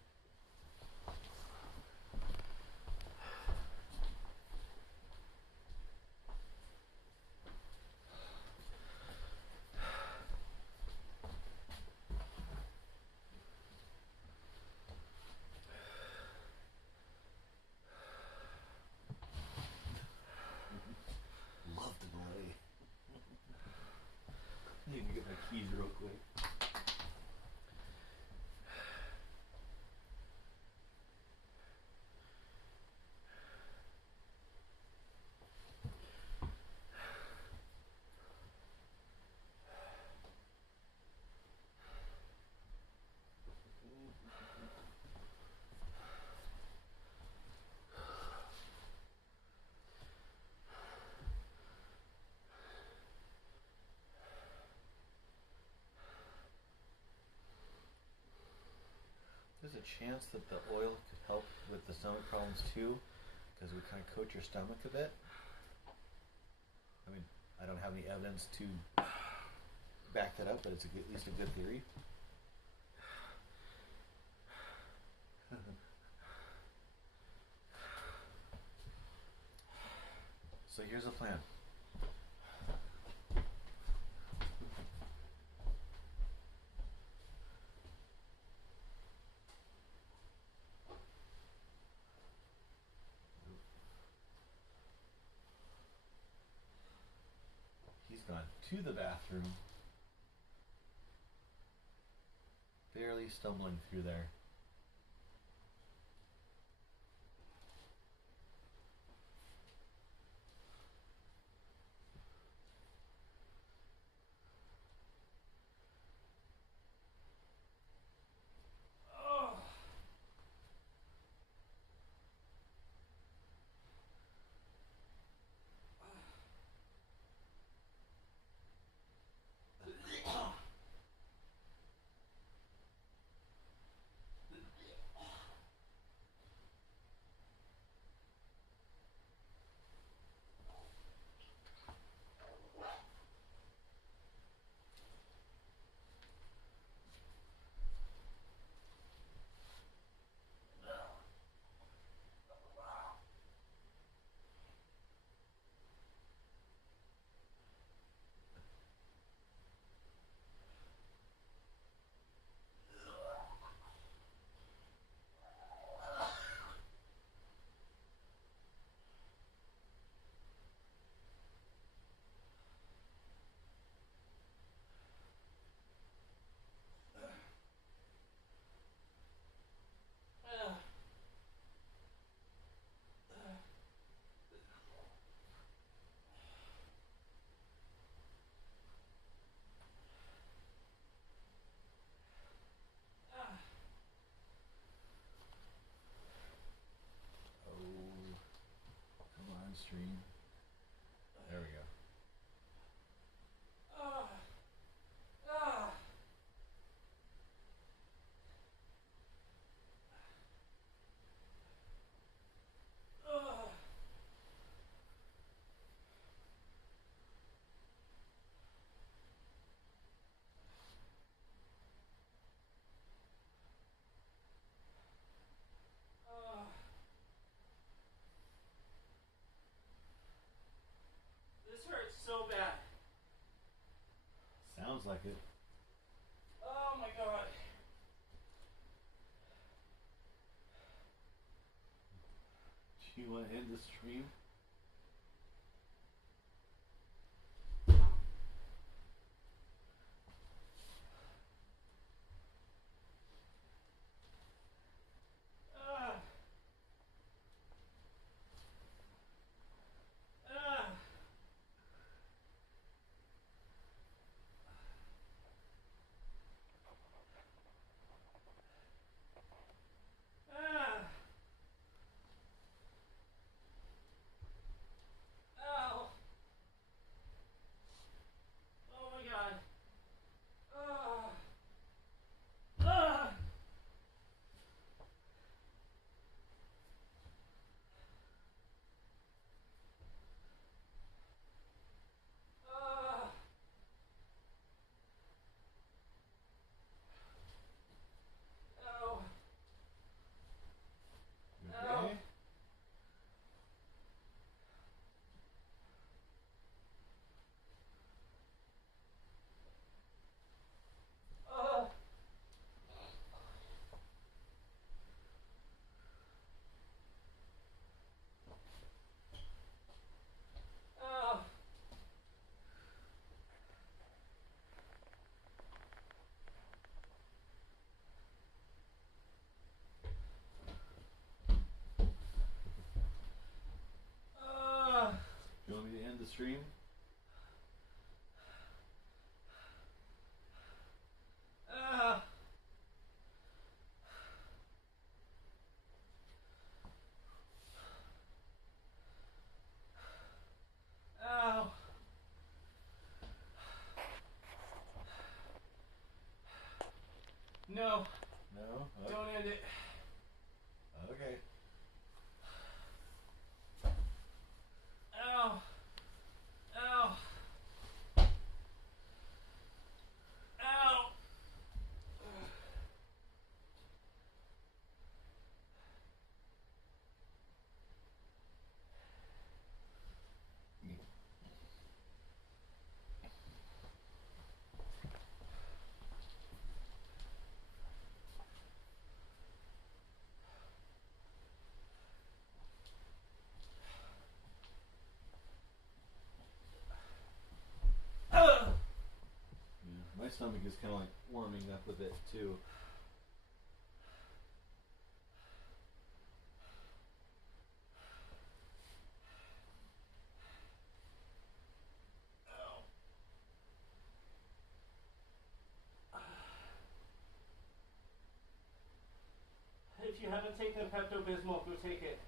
Love the delay. Need to get my keys real quick. chance that the oil could help with the stomach problems too? Because we kind of coat your stomach a bit. I mean, I don't have any evidence to back that up, but it's at least a good theory. So here's the plan. He's gone to the bathroom, barely stumbling through there. Stream. There we go. This hurts so bad. Sounds like it. Oh my god. Do you want to end the stream? You want me to end the stream? No. No? Don't end it. stomach is kind of like warming up a bit too. If you haven't taken Pepto-Bismol, go take it.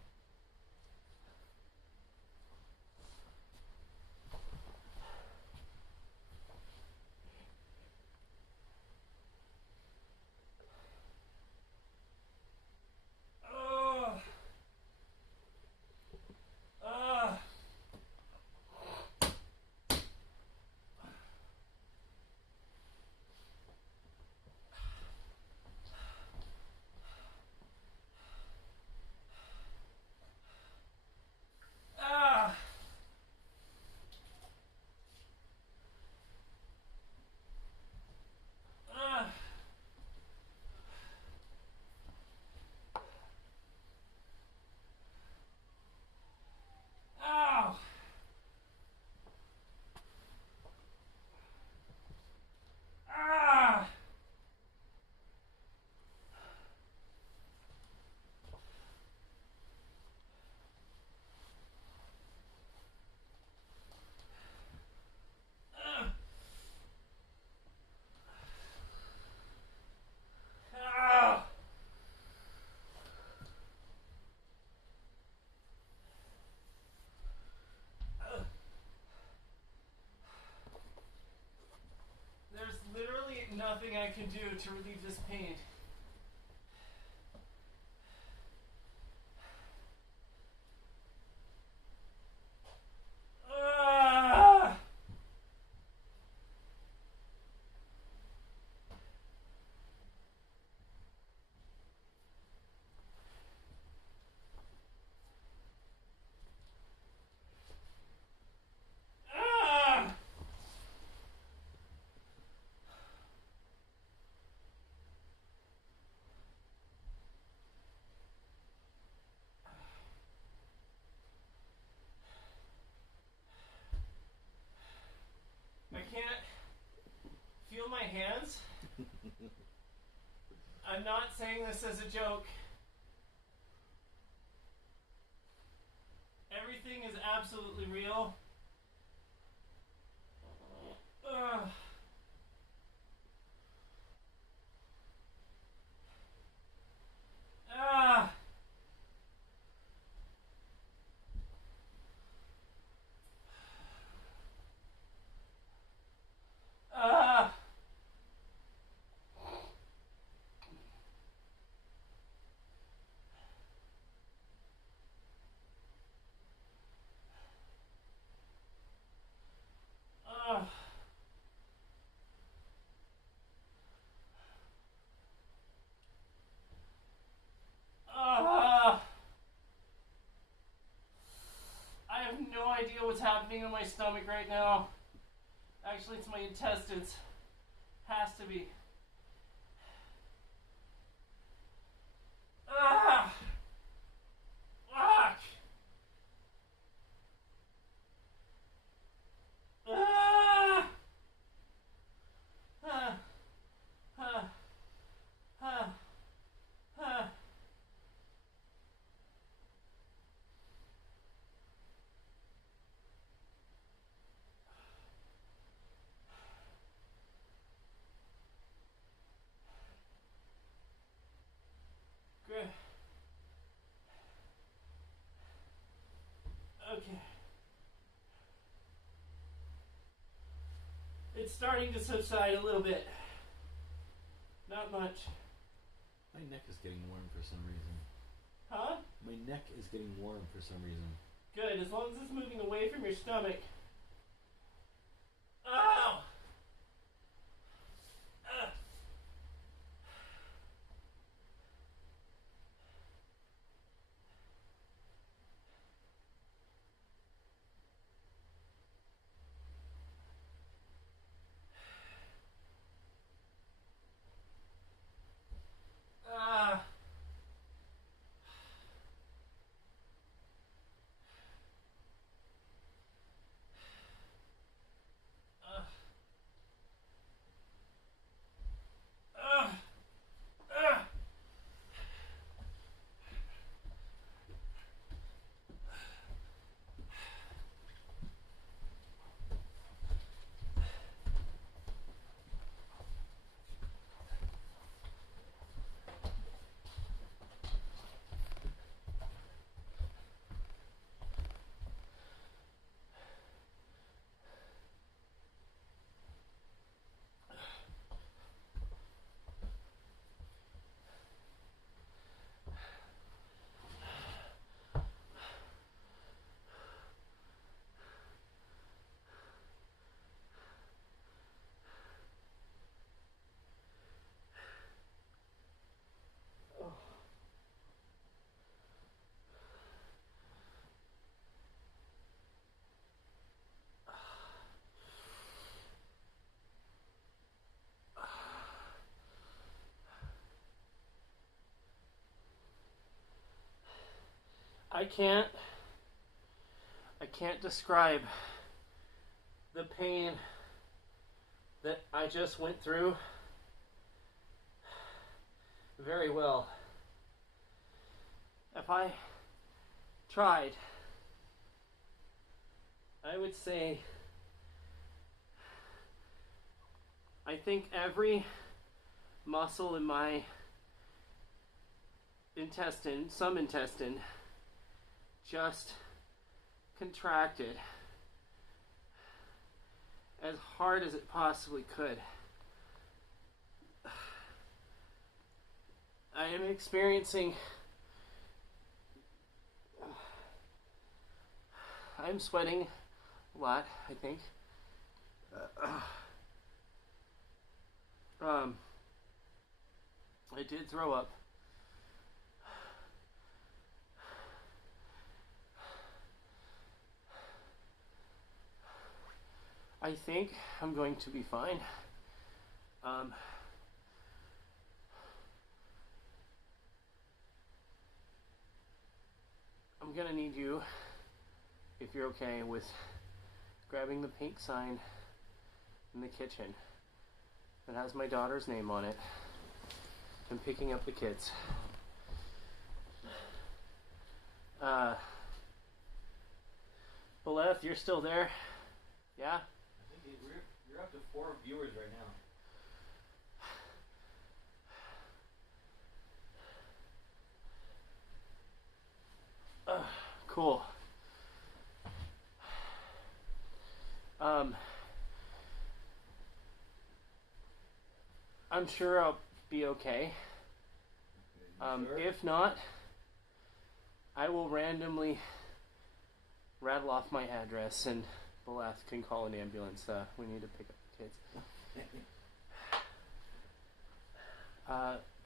There's literally nothing I can do to relieve this pain. I can't feel my hands. I'm not saying this as a joke. Everything is absolutely real. Ugh. Ah. Ah. Ah. Ah. I have no idea what's happening in my stomach right now. Actually, it's my intestines. Has to be. Ah! Fuck! Ah! Ah! Ah! Ah! Ah! Good. Okay. It's starting to subside a little bit. Not much. My neck is getting warm for some reason. Huh? My neck is getting warm for some reason. Good, as long as it's moving away from your stomach. Ow! Ah! I can't describe the pain that I just went through very well. If I tried, I would say I think every muscle in my intestine, some intestine, just contracted as hard as it possibly could. I am experiencing, I'm sweating a lot, I think. I did throw up. I think I'm going to be fine. I'm gonna need you, if you're okay, with grabbing the pink sign in the kitchen that has my daughter's name on it and picking up the kids. Beleth, you're still there? Yeah? I think you're up to 4 viewers right now. Cool. I'm sure I'll be okay. Sure? If not, I will randomly rattle off my address and Beleth can call an ambulance. We need to pick up the kids.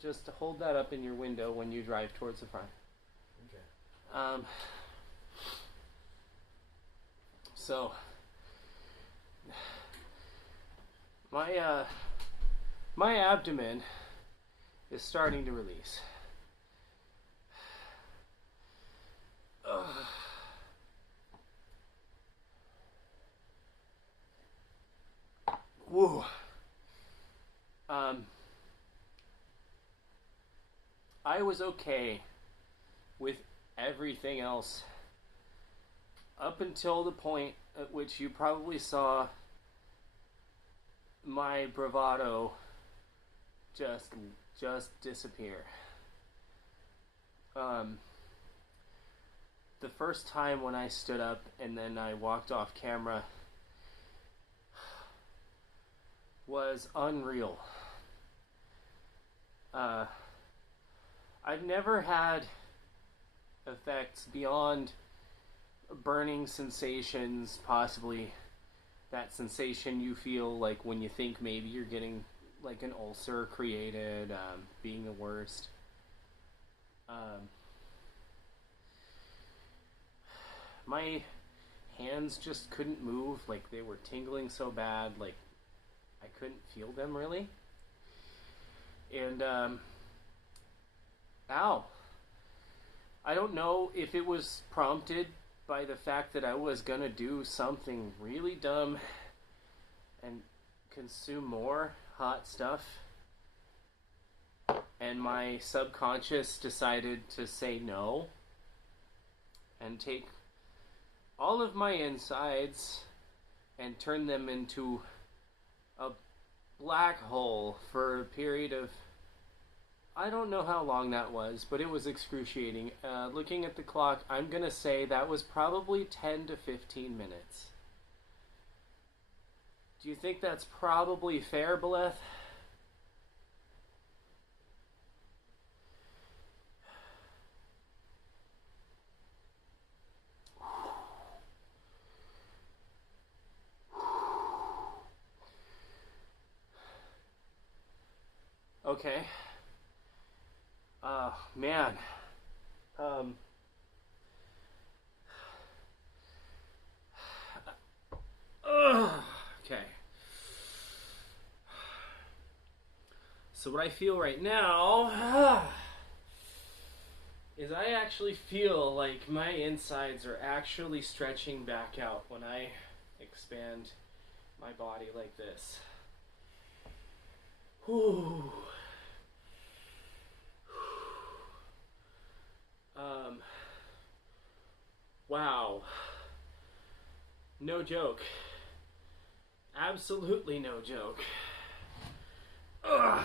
Just hold that up in your window when you drive towards the front. Okay. So my abdomen is starting to release. Woo. I was okay with everything else up until the point at which you probably saw my bravado just disappear. The first time when I stood up and then I walked off camera was unreal. I've never had effects beyond burning sensations, possibly that sensation you feel like when you think maybe you're getting like an ulcer created, being the worst. My hands just couldn't move, like they were tingling so bad, like I couldn't feel them really. And ow. I don't know if it was prompted by the fact that I was gonna do something really dumb and consume more hot stuff, and my subconscious decided to say no and take all of my insides and turn them into a black hole for a period of, I don't know how long that was, but it was excruciating. Looking at the clock, I'm gonna say that was probably 10 to 15 minutes. Do you think that's probably fair, Beleth? Okay. Man. Okay. So what I feel right now is I actually feel like my insides are actually stretching back out when I expand my body like this. Whew. Wow. No joke. Absolutely no joke. Ugh.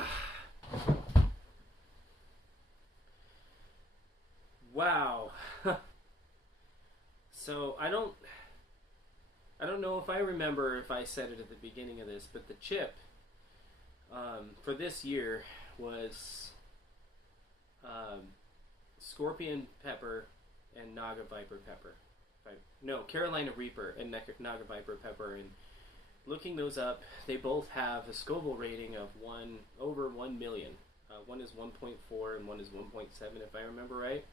Wow. So I don't know if I remember if I said it at the beginning of this, but the chip for this year was Scorpion Pepper and Naga Viper Pepper. No, Carolina Reaper and Naga Viper Pepper. And looking those up, they both have a Scoville rating of over 1 million. One is 1.4 and one is 1.7, if I remember right.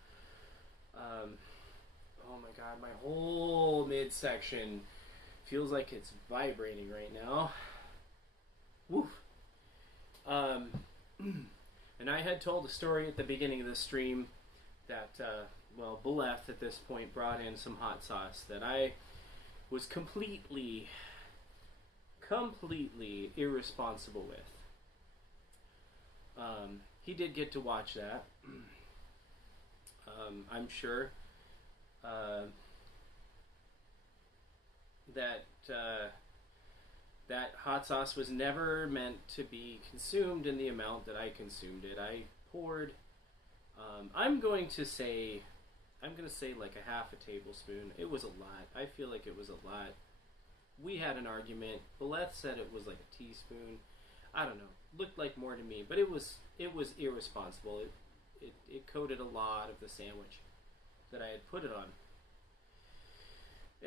Oh my god, my whole midsection feels like it's vibrating right now. Woof. And I had told a story at the beginning of the stream that, Buleth at this point brought in some hot sauce that I was completely irresponsible with. He did get to watch that. I'm sure that hot sauce was never meant to be consumed in the amount that I consumed it. I poured. I'm going to say like a half a tablespoon. It was a lot. I feel like it was a lot. We had an argument. Beleth said it was like a teaspoon. I don't know. Looked like more to me, but it was irresponsible. It coated a lot of the sandwich that I had put it on.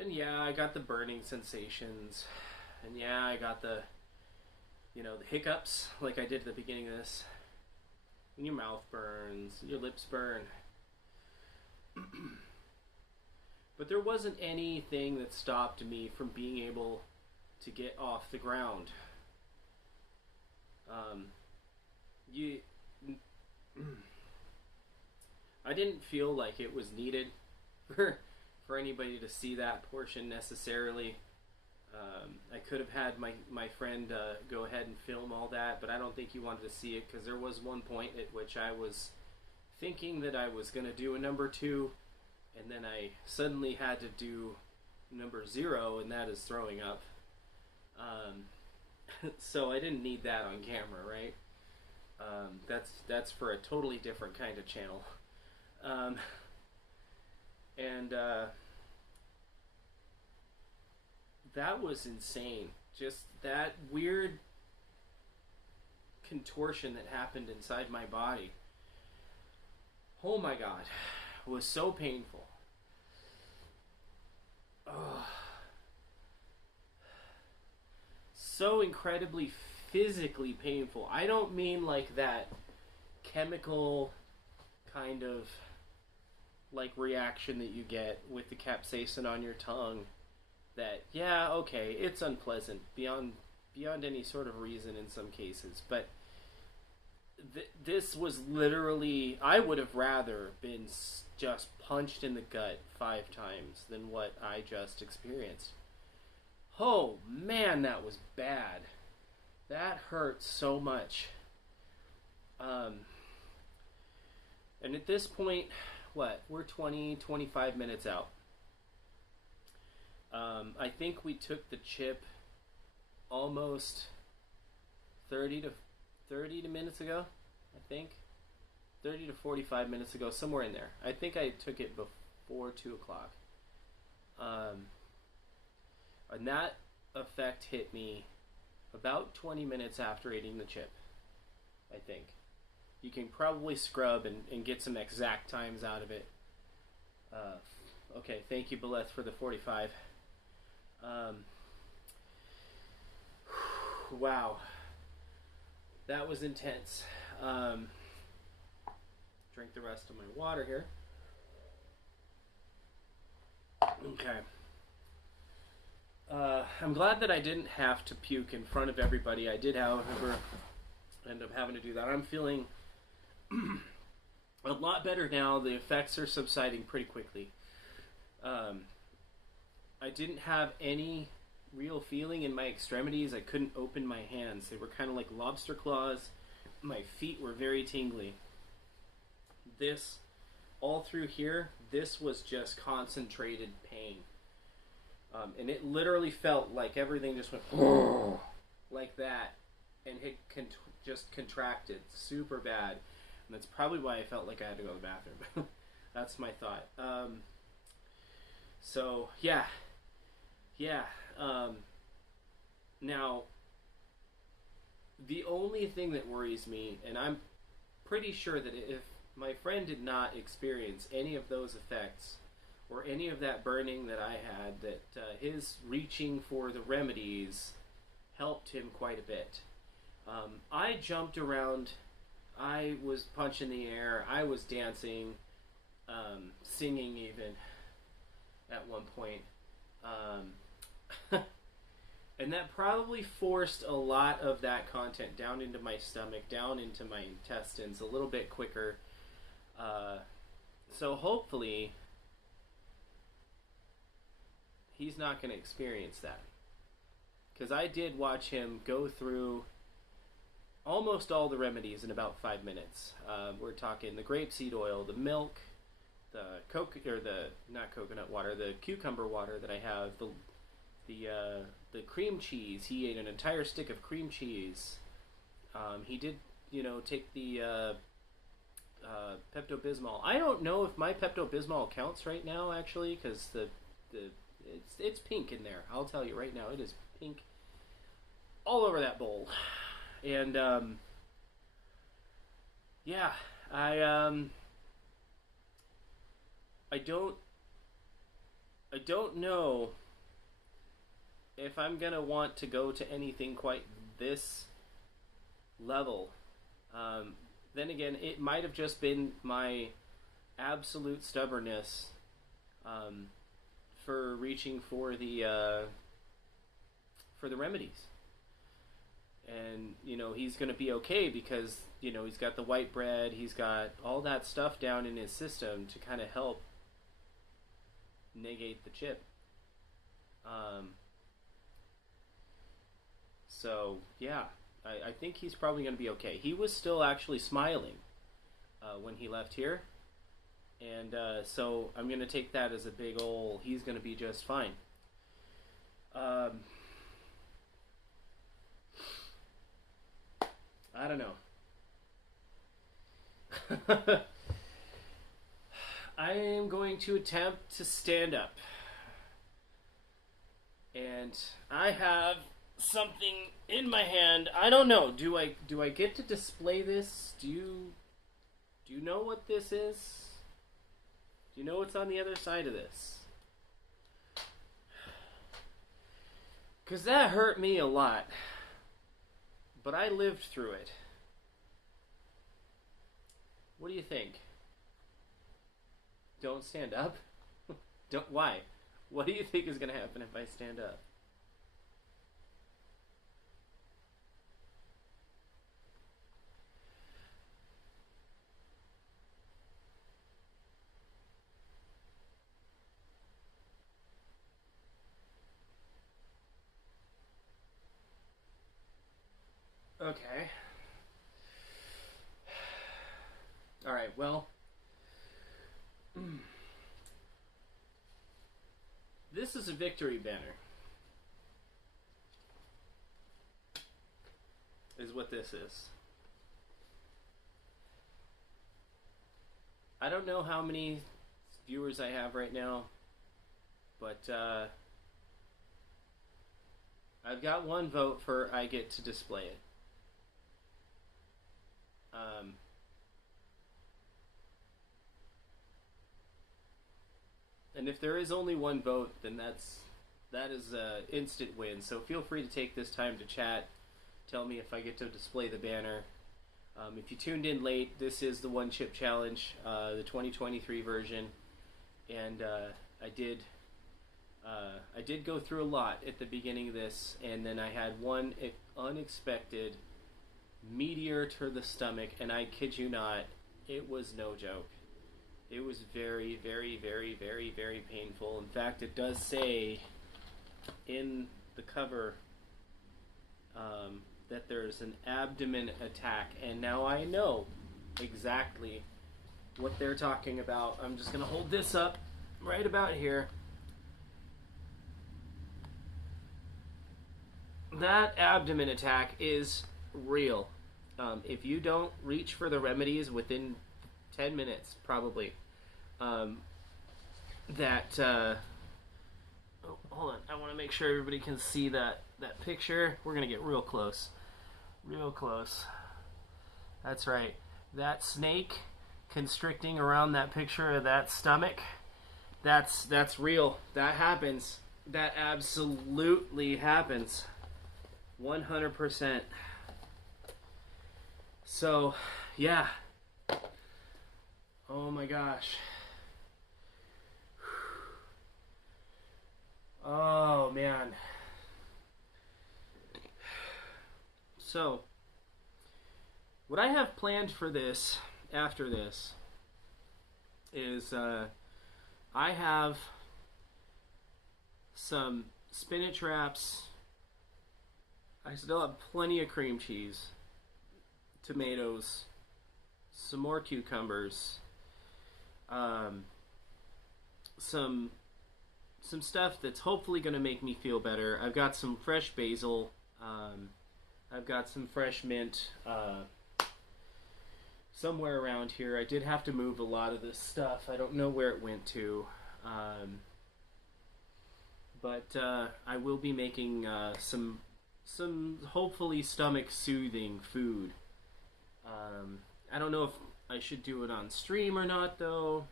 And yeah, I got the burning sensations. And yeah, I got the hiccups like I did at the beginning of this. When your mouth burns, your lips burn. But there wasn't anything that stopped me from being able to get off the ground. I didn't feel like it was needed for anybody to see that portion necessarily. I could have had my friend go ahead and film all that, but I don't think he wanted to see it because there was one point at which I was thinking that I was going to do a number 2, and then I suddenly had to do number 0, and that is throwing up. So I didn't need that on camera, right? That's for a totally different kind of channel. That was insane. Just that weird contortion that happened inside my body. Oh my god. It was so painful. Ugh. So incredibly physically painful. I don't mean like that chemical kind of like reaction that you get with the capsaicin on your tongue. That, yeah, okay, it's unpleasant beyond any sort of reason in some cases, but this was literally, I would have rather been just punched in the gut 5 times than what I just experienced. Oh man, that was bad. That hurt so much. And at this point, we're 25 minutes out. I think we took the chip almost 30 minutes ago. I think 30 to 45 minutes ago, somewhere in there. I think I took it before 2 o'clock. And that effect hit me about 20 minutes after eating the chip, I think. You can probably scrub and get some exact times out of it. Okay, thank you, Beleth, for the 45. Wow. That was intense. Drink the rest of my water here. Okay. I'm glad that I didn't have to puke in front of everybody. I did, however, end up having to do that. I'm feeling A lot better now. The effects are subsiding pretty quickly. I didn't have any real feeling in my extremities. I couldn't open my hands. They were kind of like lobster claws. My feet were very tingly. This, all through here, this was just concentrated pain. And it literally felt like everything just went like that, and it just contracted super bad. And that's probably why I felt like I had to go to the bathroom. That's my thought. So, yeah. Now, the only thing that worries me, and I'm pretty sure that if my friend did not experience any of those effects, or any of that burning that I had, that his reaching for the remedies helped him quite a bit. I jumped around, I was punching the air, I was dancing, singing even at one point. And that probably forced a lot of that content down into my stomach, down into my intestines a little bit quicker. So hopefully he's not going to experience that. Because I did watch him go through almost all the remedies in about 5 minutes. We're talking the grapeseed oil, the milk, the not coconut water, the cucumber water that I have, the cream cheese. He ate an entire stick of cream cheese. He did, take the Pepto-Bismol. I don't know if my Pepto-Bismol counts right now, actually, because it's pink in there. I'll tell you right now, it is pink all over that bowl. And yeah, I don't know if I'm gonna want to go to anything quite this level. Then again, it might have just been my absolute stubbornness for reaching for the remedies. And, he's going to be okay because, he's got the white bread, he's got all that stuff down in his system to kind of help negate the chip. So, yeah, I think he's probably going to be okay. He was still actually smiling when he left here. And so I'm going to take that as a big ol' he's going to be just fine. I don't know. I am going to attempt to stand up. And I have something in my hand. I don't know. Do I get to display this? Do you know what this is? Do you know what's on the other side of this? 'Cause that hurt me a lot. But I lived through it. What do you think? Don't stand up? Why? What do you think is going to happen if I stand up? Okay. Alright, well. This is a victory banner. Is what this is. I don't know how many viewers I have right now, but I've got one vote for I get to display it. And if there is only one vote, then that is an instant win. So feel free to take this time to chat. Tell me if I get to display the banner. If you tuned in late, this is the One Chip Challenge, the 2023 version, and I did go through a lot at the beginning of this, and then I had one unexpected meteor to the stomach, and I kid you not, It was no joke. It was very, very, very, very, very painful. In fact, it does say in the cover that there's an abdomen attack, and now I know exactly what they're talking about. I'm just going to hold this up right about here. That abdomen attack is real. If you don't reach for the remedies within 10 minutes, probably, oh, hold on. I want to make sure everybody can see that picture. We're going to get real close. Real close. That's right. That snake constricting around that picture of that stomach, that's real. That happens. That absolutely happens. 100%. So, yeah. Oh my gosh. Oh man. So, what I have planned for this, after this, is I have some spinach wraps. I still have plenty of cream cheese, tomatoes, some more cucumbers, some stuff that's hopefully going to make me feel better. I've got some fresh basil. I've got some fresh mint somewhere around here. I did have to move a lot of this stuff. I don't know where it went to. But I will be making some hopefully stomach soothing food. I don't know if I should do it on stream or not, though.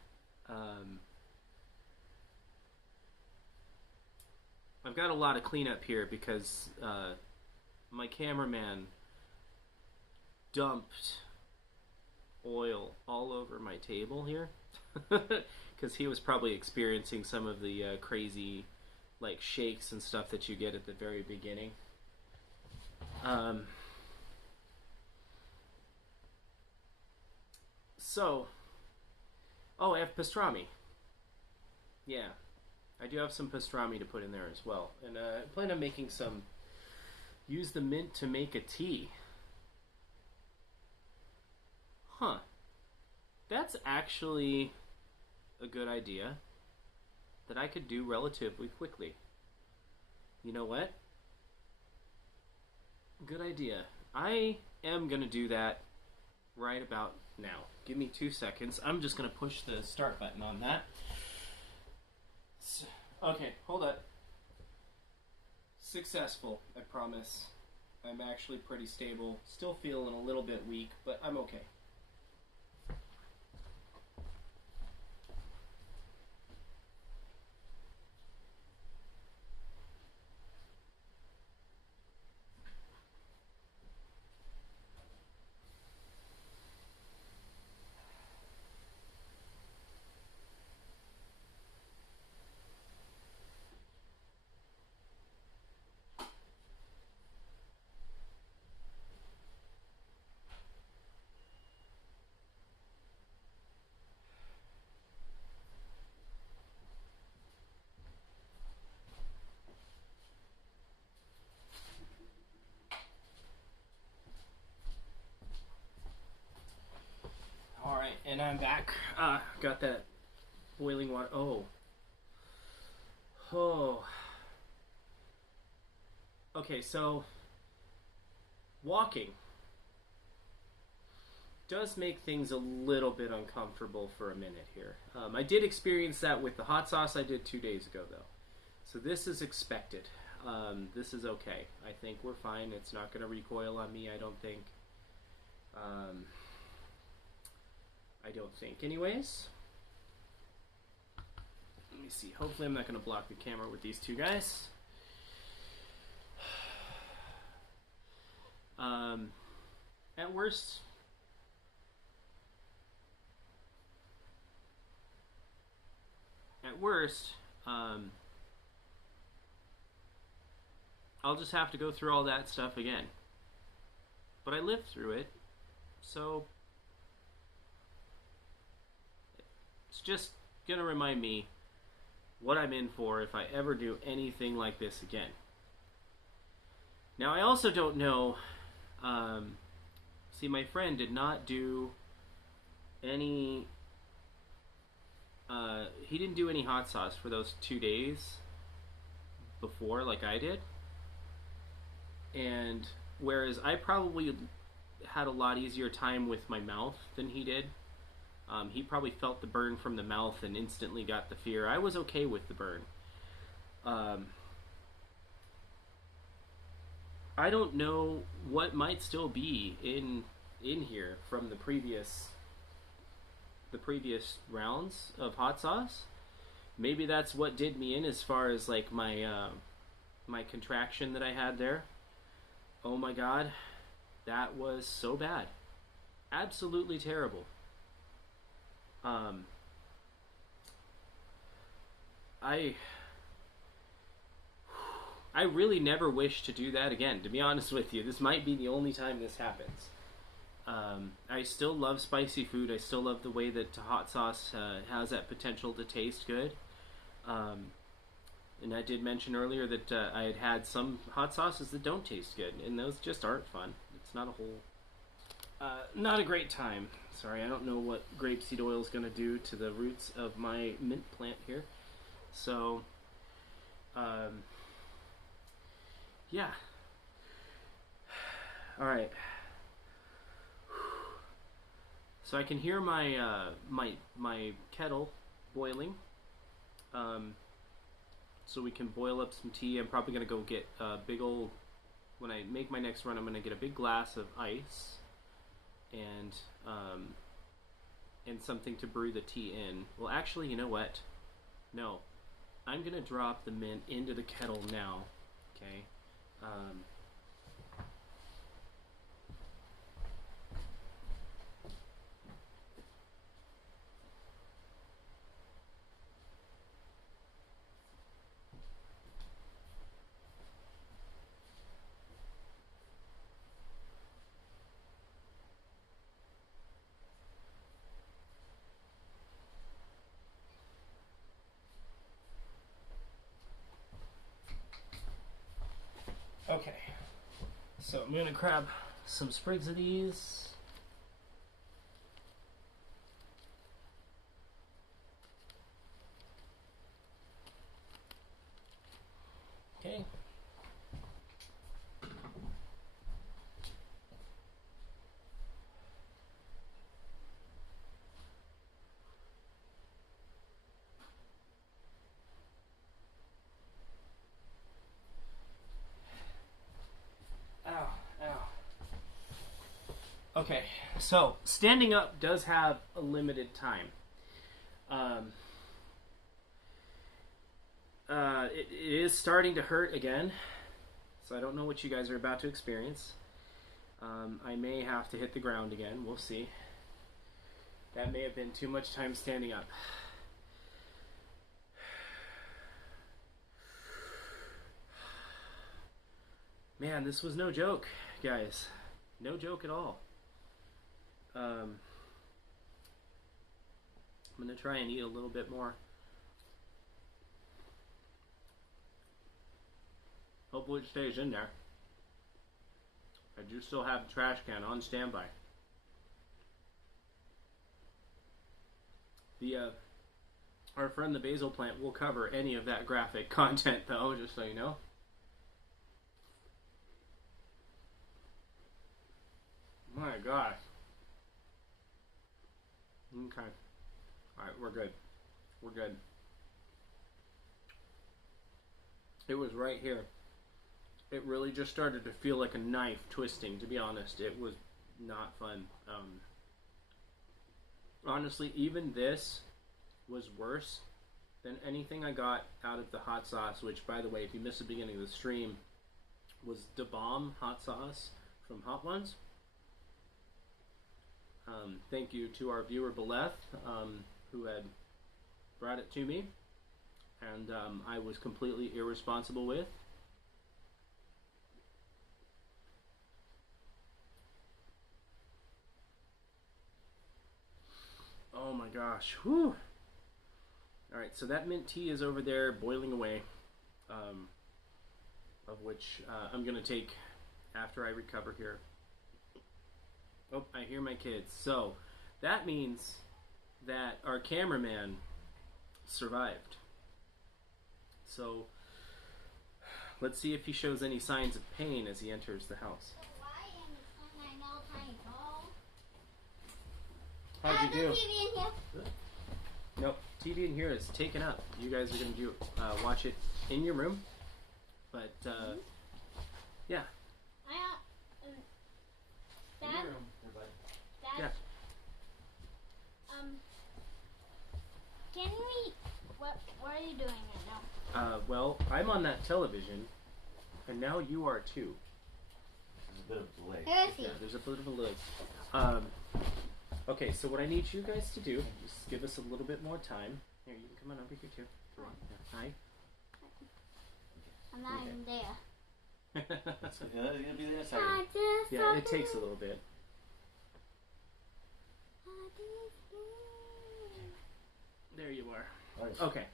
I've got a lot of cleanup here because my cameraman dumped oil all over my table here because he was probably experiencing some of the crazy like shakes and stuff that you get at the very beginning. So, I have pastrami. Yeah, I do have some pastrami to put in there as well. And I plan on making some, use the mint to make a tea. Huh. That's actually a good idea that I could do relatively quickly. You know what? Good idea. I am going to do that right about now. Give me 2 seconds. I'm just going to push the start button on that. Okay, hold up. Successful, I promise. I'm actually pretty stable. Still feeling a little bit weak, but I'm okay. Alright, and I'm back. Got that boiling water. Oh. Okay, so walking does make things a little bit uncomfortable for a minute here. I did experience that with the hot sauce I did 2 days ago, though. So this is expected. This is okay. I think we're fine. It's not going to recoil on me, I don't think. I don't think, anyways. Let me see. Hopefully I'm not going to block the camera with these two guys. At worst, I'll just have to go through all that stuff again. But I lived through it, so It's just going to remind me what I'm in for if I ever do anything like this again. Now, I also don't know. See, my friend did not do any. He didn't do any hot sauce for those 2 days before, like I did. And whereas I probably had a lot easier time with my mouth than he did. He probably felt the burn from the mouth and instantly got the fear. I was okay with the burn. I don't know what might still be in here from the previous rounds of hot sauce. Maybe that's what did me in as far as like my my contraction that I had there. Oh my god, that was so bad. Absolutely terrible. I really never wish to do that again, to be honest with you. This might be the only time this happens. I still love spicy food. I still love the way that hot sauce has that potential to taste good. And I did mention earlier that I had had some hot sauces that don't taste good, and those just aren't fun. It's not a whole... not a great time. Sorry, I don't know what grapeseed oil is going to do to the roots of my mint plant here. So, yeah. Alright. So I can hear my my kettle boiling. So we can boil up some tea. I'm probably going to go get a big old... When I make my next run, I'm going to get a big glass of ice and something to brew the tea in. Well, actually, you know what? No. I'm going to drop the mint into the kettle now. Okay? Okay, so I'm going to grab some sprigs of these. Okay. Okay, so standing up does have a limited time. It is starting to hurt again, so I don't know what you guys are about to experience. I may have to hit the ground again. We'll see. That may have been too much time standing up. Man, this was no joke, guys. No joke at all. I'm going to try and eat a little bit more. Hopefully it stays in there. I do still have the trash can on standby. Our friend the basil plant will cover any of that graphic content though, just so you know. My gosh. Okay. Alright, we're good. We're good. It was right here. It really just started to feel like a knife twisting, to be honest. It was not fun. Honestly, even this was worse than anything I got out of the hot sauce, which, by the way, if you missed the beginning of the stream, was Da Bomb hot sauce from Hot Ones. Thank you to our viewer Beleth, who had brought it to me, and I was completely irresponsible with. Oh my gosh, whew. All right, so that mint tea is over there boiling away, of which I'm going to take after I recover here. Oh, I hear my kids. So that means that our cameraman survived. So let's see if he shows any signs of pain as he enters the house. How'd you do? Nope, TV in here is taken up. You guys are going to watch it in your room. But, yeah. Dad? Dad? Yeah. Can we... What are you doing right now? Well, I'm on that television, and now you are too. There's a bit of delay. Yeah, there's a bit of a lag. Okay, so what I need you guys to do is give us a little bit more time. Here, you can come on over here too. Come on. Hi. I'm not even there. It'll be there second. Yeah, it takes a little bit. There you are. Right. Okay,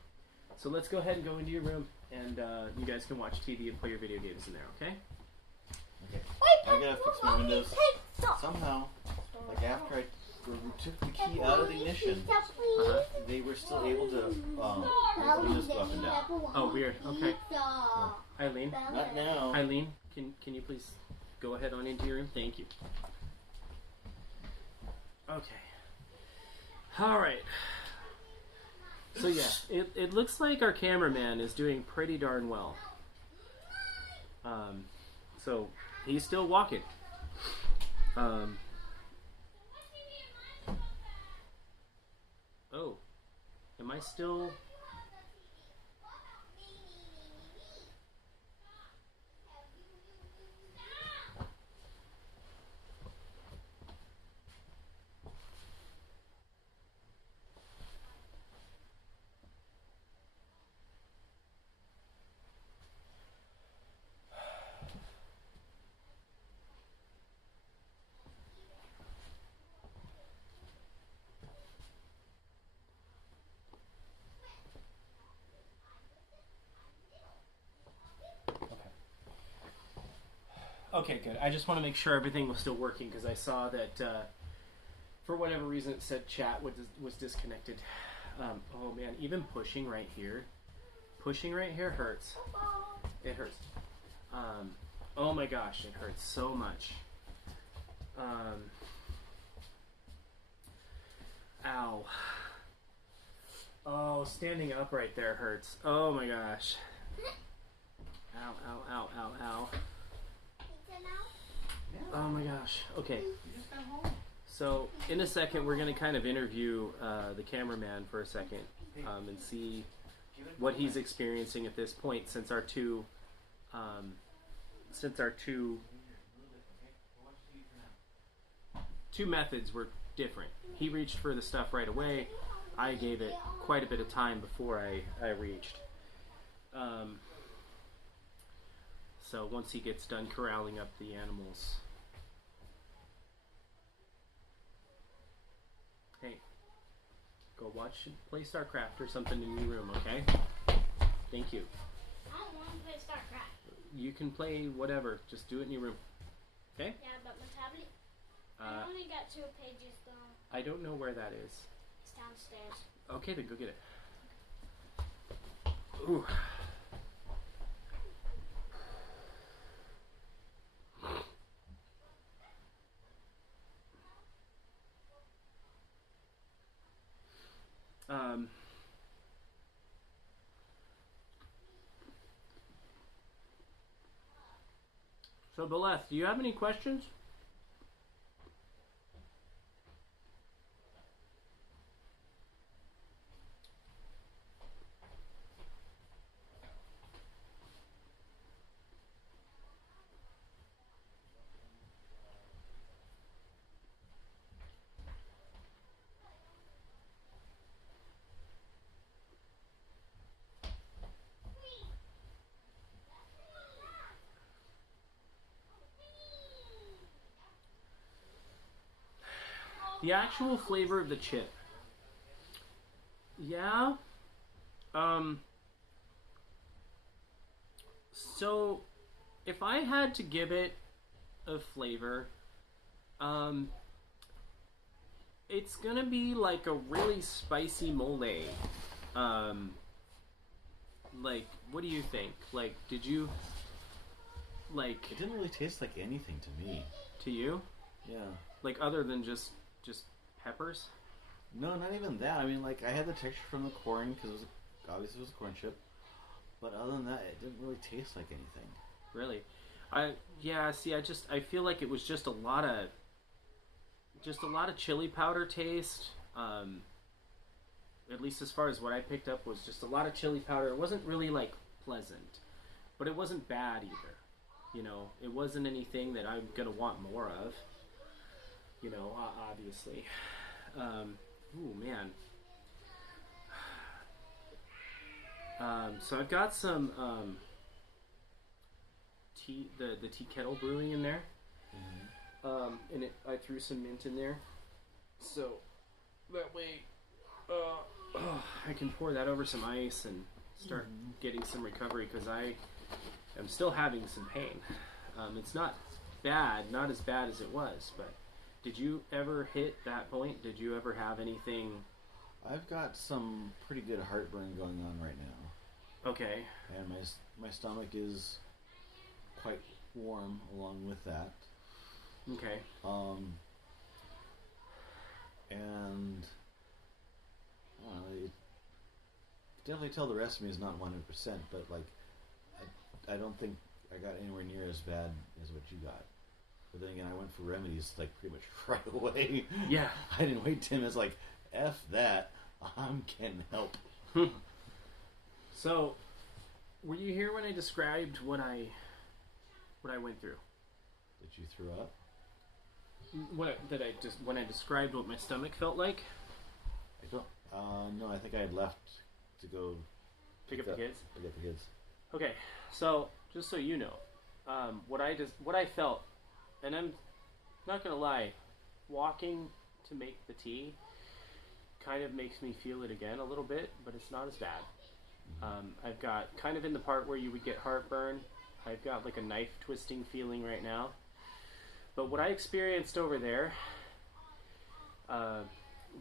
so let's go ahead and go into your room, and you guys can watch TV and play your video games in there, okay? Okay. I gotta fix my windows somehow. Like after I took the key out of the ignition, they were still able to make the windows go up and down. Oh, weird. Okay. Eileen? Not now. Eileen, can you please go ahead on into your room? Thank you. Okay. All right. So yeah, it looks like our cameraman is doing pretty darn well. So he's still walking. Oh, am I still? Okay, good. I just want to make sure everything was still working because I saw that for whatever reason it said chat was disconnected. Oh man, even pushing right here hurts. It hurts. Oh my gosh, it hurts so much. Ow. Oh, standing up right there hurts. Oh my gosh. Ow, ow, ow, ow, ow. Oh my gosh. Okay. So in a second, we're going to kind of interview the cameraman for a second and see what he's experiencing at this point, since our two methods were different. He reached for the stuff right away. I gave it quite a bit of time before I reached. So once he gets done corralling up the animals. Hey, go play StarCraft or something in your room, okay? Thank you. I don't want to play StarCraft. You can play whatever, just do it in your room. Okay? Yeah, but my tablet, I only got 2 pages though. I don't know where that is. It's downstairs. Okay, then go get it. Ooh. So, Beleth, do you have any questions? The actual flavor of the chip. Yeah, Um. So, if I had to give it a flavor, um, it's gonna be like a really spicy mole. Um, like, what do you think? Like, did you like It didn't really taste like anything to me. to you? Yeah. Like, other than just peppers? No, not even that. I mean, like, I had the texture from the corn because obviously it was a corn chip. But other than that, it didn't really taste like anything. Really? See, I feel like it was just a lot of chili powder taste. At least as far as what I picked up was just a lot of chili powder. It wasn't really like pleasant, but it wasn't bad either. You know, it wasn't anything that I'm gonna want more of. You know, obviously. Ooh, man. So I've got some tea, the tea kettle brewing in there, and I threw some mint in there, so that way I can pour that over some ice and start getting some recovery because I am still having some pain. It's not bad, not as bad as it was, but did you ever hit that point? Did you ever have anything? I've got some pretty good heartburn going on right now. Okay. And my stomach is quite warm along with that. Okay. And I don't know, you definitely tell the rest of me is not 100%, but like I don't think I got anywhere near as bad as what you got. But then again, I went for remedies like pretty much right away. Yeah. I didn't wait. Tim is like, F that. I'm getting help. So, were you here when I described what I went through? That you threw up? When I described what my stomach felt like? I don't. No, I think I had left to go Pick up the kids. Pick up the kids. Okay, so just so you know, what I felt, and I'm not gonna lie, walking to make the tea kind of makes me feel it again a little bit, but it's not as bad. I've got kind of in the part where you would get heartburn. I've got like a knife twisting feeling right now. But what I experienced over there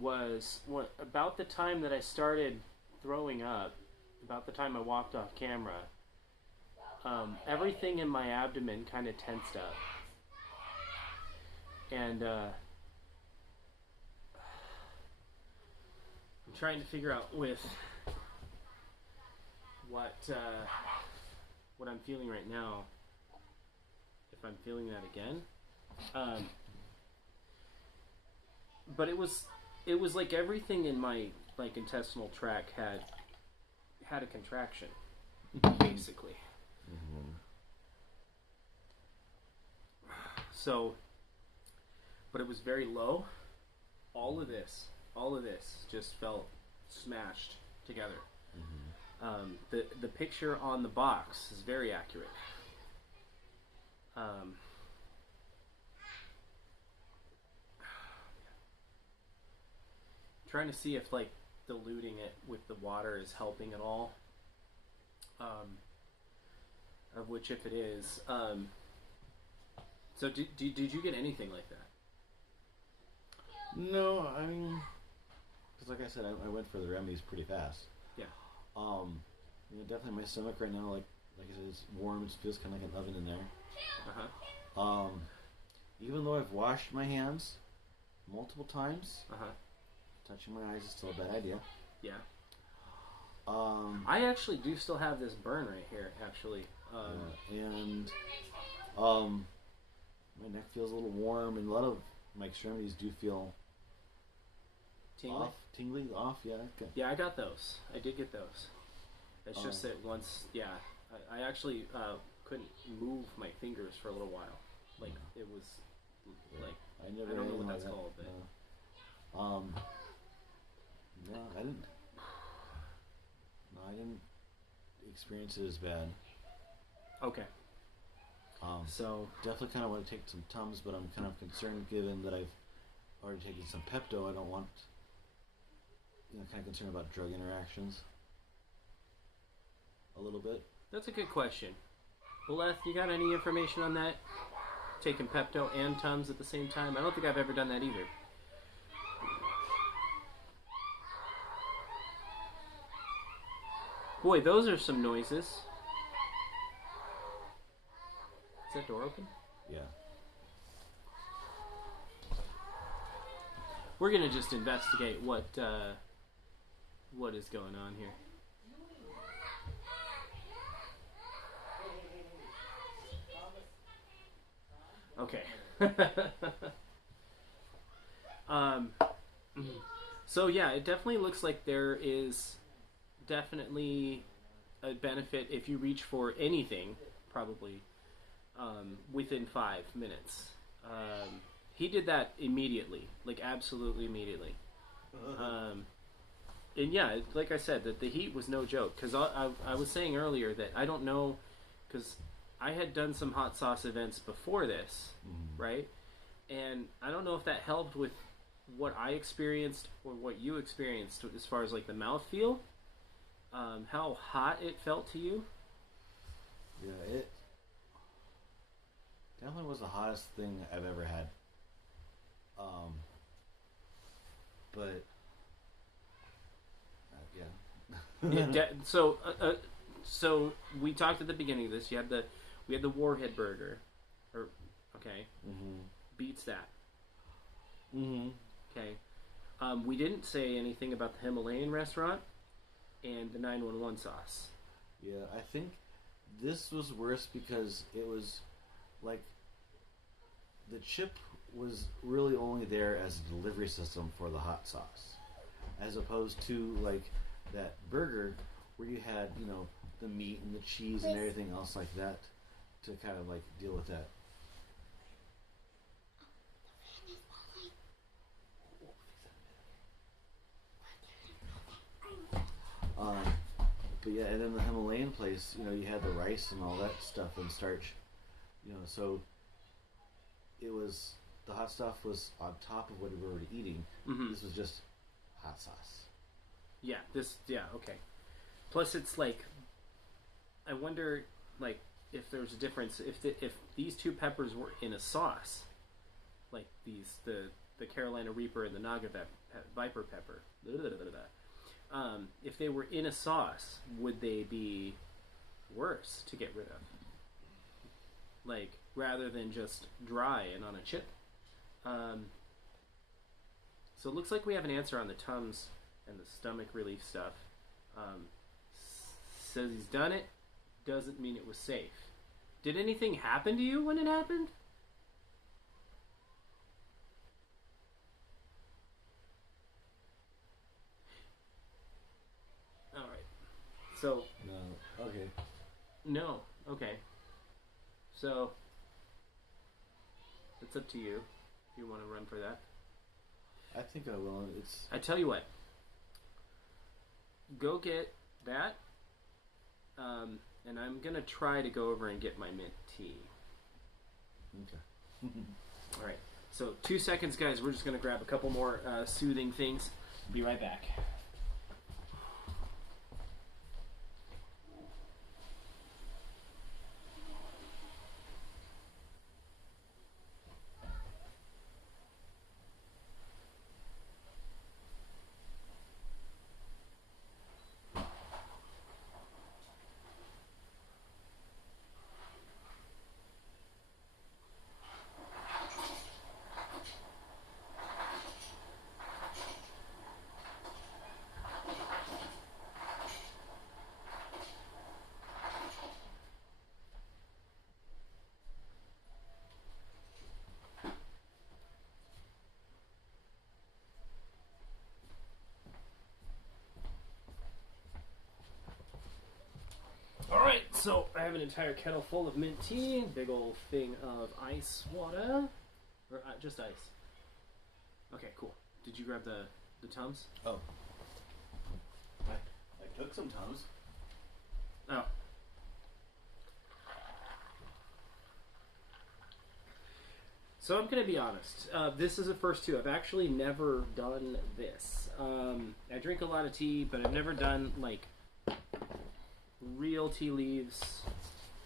was about the time that I started throwing up, about the time I walked off camera, everything in my abdomen kind of tensed up. And I'm trying to figure out with what I'm feeling right now, if I'm feeling that again. But it was like everything in my like intestinal tract had a contraction, basically. So, but it was very low. All of this just felt smashed together. The picture on the box is very accurate. Trying to see if like diluting it with the water is helping at all. Of which, if it is, so did you get anything like that? No, I mean, because like I said, I went for the remedies pretty fast. Yeah. Definitely my stomach right now, like I said, it's warm. It feels kind of like an oven in there. Even though I've washed my hands multiple times, touching my eyes is still a bad idea. Yeah. I actually do still have this burn right here, actually. My neck feels a little warm, and a lot of my extremities do feel tingly off. Yeah. Okay. Yeah, I got those. I did get those. It's just that once, I actually couldn't move my fingers for a little while. Like it was, like I don't know what that's called. But no, I didn't. No, I didn't experience it as bad. Okay. So definitely kind of want to take some Tums, but I'm kind of concerned given that I've already taken some Pepto. I don't want, kind of concerned about drug interactions. a little bit. That's a good question. Leth, you got any information on that? Taking Pepto and Tums at the same time? I don't think I've ever done that either. Boy, those are some noises. Is that door open? Yeah. We're gonna just investigate what is going on here. Okay. So yeah, it definitely looks like there is definitely a benefit if you reach for anything, probably within 5 minutes. He did that immediately, like absolutely immediately. And yeah, like I said, that the heat was no joke. Because I was saying earlier that I don't know, because I had done some hot sauce events before this, right? And I don't know if that helped with what I experienced or what you experienced as far as like the mouthfeel. How hot it felt to you. Yeah, it definitely was the hottest thing I've ever had. But yeah. So we talked at the beginning of this. We had the Warhead Burger, or okay, beats that. Okay, we didn't say anything about the Himalayan restaurant and the 911 sauce. Yeah, I think this was worse because it was like the chip was really only there as a delivery system for the hot sauce, as opposed to like that burger where you had, you know, the meat and the cheese and everything else like that to kind of like deal with that. But yeah, and then the Himalayan place, you know, you had the rice and all that stuff and starch, you know, so it was, the hot stuff was on top of what we were already eating. This was just hot sauce. Yeah, okay. Plus, it's like, I wonder, like, if there's a difference if these two peppers were in a sauce, like the Carolina Reaper and the Naga Viper pepper. If they were in a sauce, would they be worse to get rid of? Like, rather than just dry and on a chip. So it looks like we have an answer on the Tums and the stomach relief stuff. Says he's done it. Doesn't mean it was safe. Did anything happen to you when it happened? All right. So. No. Okay. No. Okay. So. It's up to you. If you want to run for that. I think I will. I tell you what. Go get that. And I'm going to try to go over and get my mint tea. Okay. All right. So 2 seconds, guys. We're just going to grab a couple more soothing things. Be right back. Alright, so I have an entire kettle full of mint tea, big old thing of ice water, or just ice. Okay, cool. Did you grab the Tums? Oh. I took some Tums. Oh. So I'm going to be honest. This is the first two. I've actually never done this. I drink a lot of tea, but I've never done, like, real tea leaves,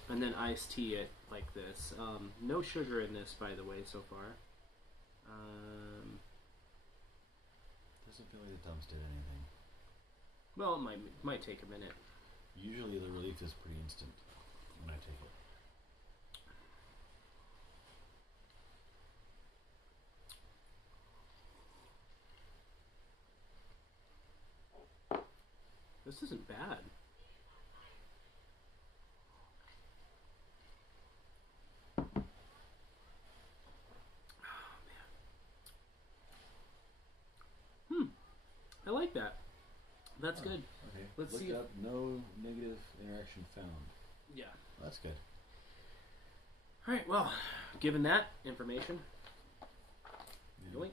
and then iced tea it like this. No sugar in this, by the way, so far. Doesn't feel like the dumps did anything. Well, it might take a minute. Usually the relief is pretty instant when I take it. This isn't bad. I like that. That's good. Okay. Let's Looked see. up, no negative interaction found. Yeah. Well, that's good. All right. Well, given that information, Yeah. yoink.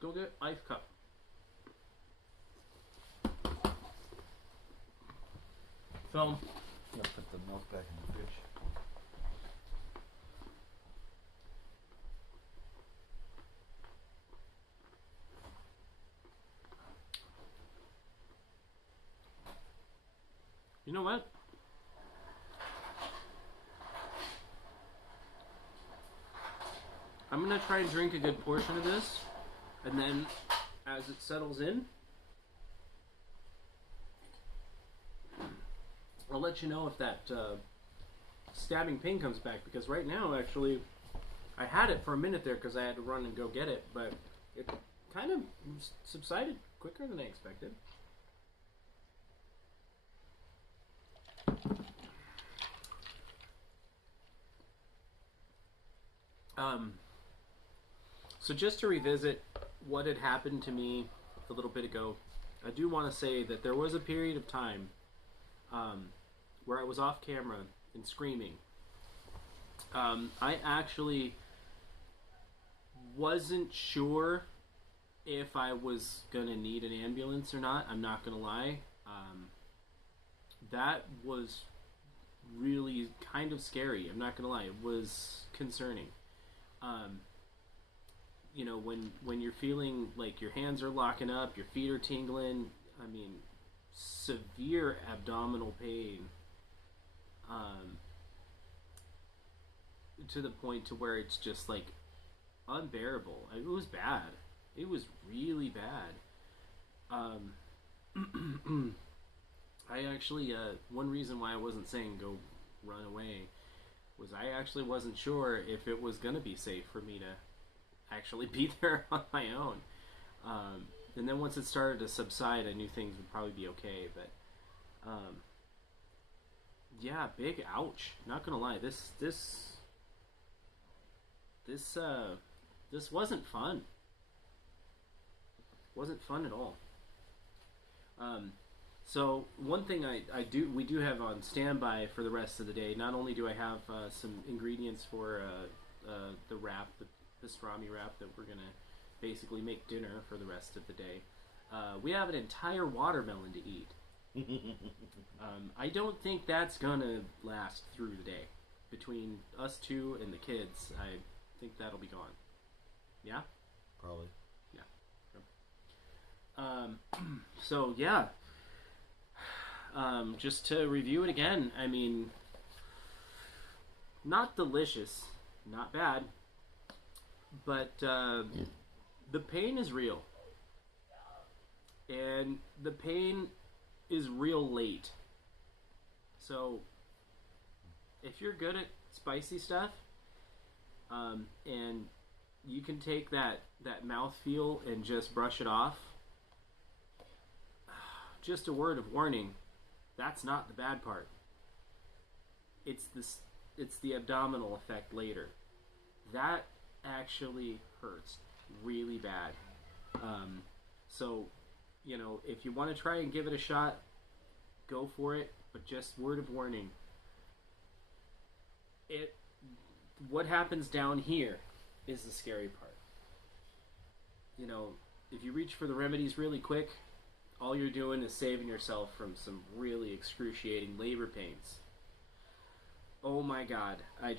Go get ice cup. Film. Yeah, put the milk back in the fridge. You know what? I'm gonna try and drink a good portion of this, and then as it settles in, I'll let you know if that stabbing pain comes back, because right now, actually, I had it for a minute there because I had to run and go get it, but it kind of subsided quicker than I expected. So just to revisit what had happened to me a little bit ago, I do want to say that there was a period of time where I was off camera and screaming. I actually wasn't sure if I was going to need an ambulance or not. I'm not going to lie. That was really kind of scary. I'm not going to lie. It was concerning. You know, when you're feeling like your hands are locking up, your feet are tingling, I mean, severe abdominal pain, to the point to where it's just like unbearable. It was bad. It was really bad. I actually, one reason why I wasn't saying go run away was I actually wasn't sure if it was going to be safe for me to actually be there on my own. And then once it started to subside, I knew things would probably be okay. But yeah, big ouch. Not gonna lie, this wasn't fun. Wasn't fun at all. So one thing we do have on standby for the rest of the day. Not only do I have some ingredients for the wrap, the pastrami wrap that we're gonna basically make dinner for the rest of the day. We have an entire watermelon to eat. I don't think that's gonna last through the day. Between us two and the kids, I think that'll be gone. Yeah? Probably. Yeah. So yeah. Just to review it again, I mean, not delicious, not bad, but the pain is real. And the pain is real late. So, if you're good at spicy stuff, and you can take that mouthfeel and just brush it off, just a word of warning, that's not the bad part. It's the abdominal effect later. That actually hurts really bad. So, you know, if you want to try and give it a shot, go for it. But just word of warning. What happens down here is the scary part. You know, if you reach for the remedies really quick, all you're doing is saving yourself from some really excruciating labor pains. Oh my God, I've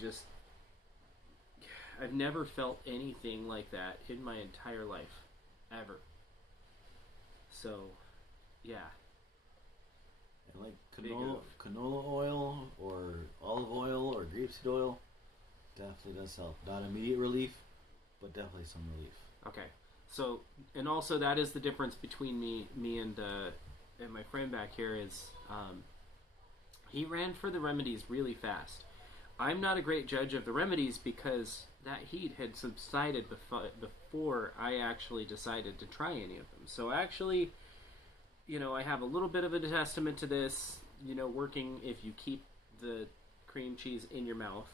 never felt anything like that in my entire life, ever. So, yeah. And like Big canola oil or olive oil or grapeseed oil definitely does help. Not immediate relief, but definitely some relief. Okay. So, and also that is the difference between me and my friend back here is he ran for the remedies really fast. I'm not a great judge of the remedies because that heat had subsided before I actually decided to try any of them. So actually, I have a little bit of a testament to this, working if you keep the cream cheese in your mouth.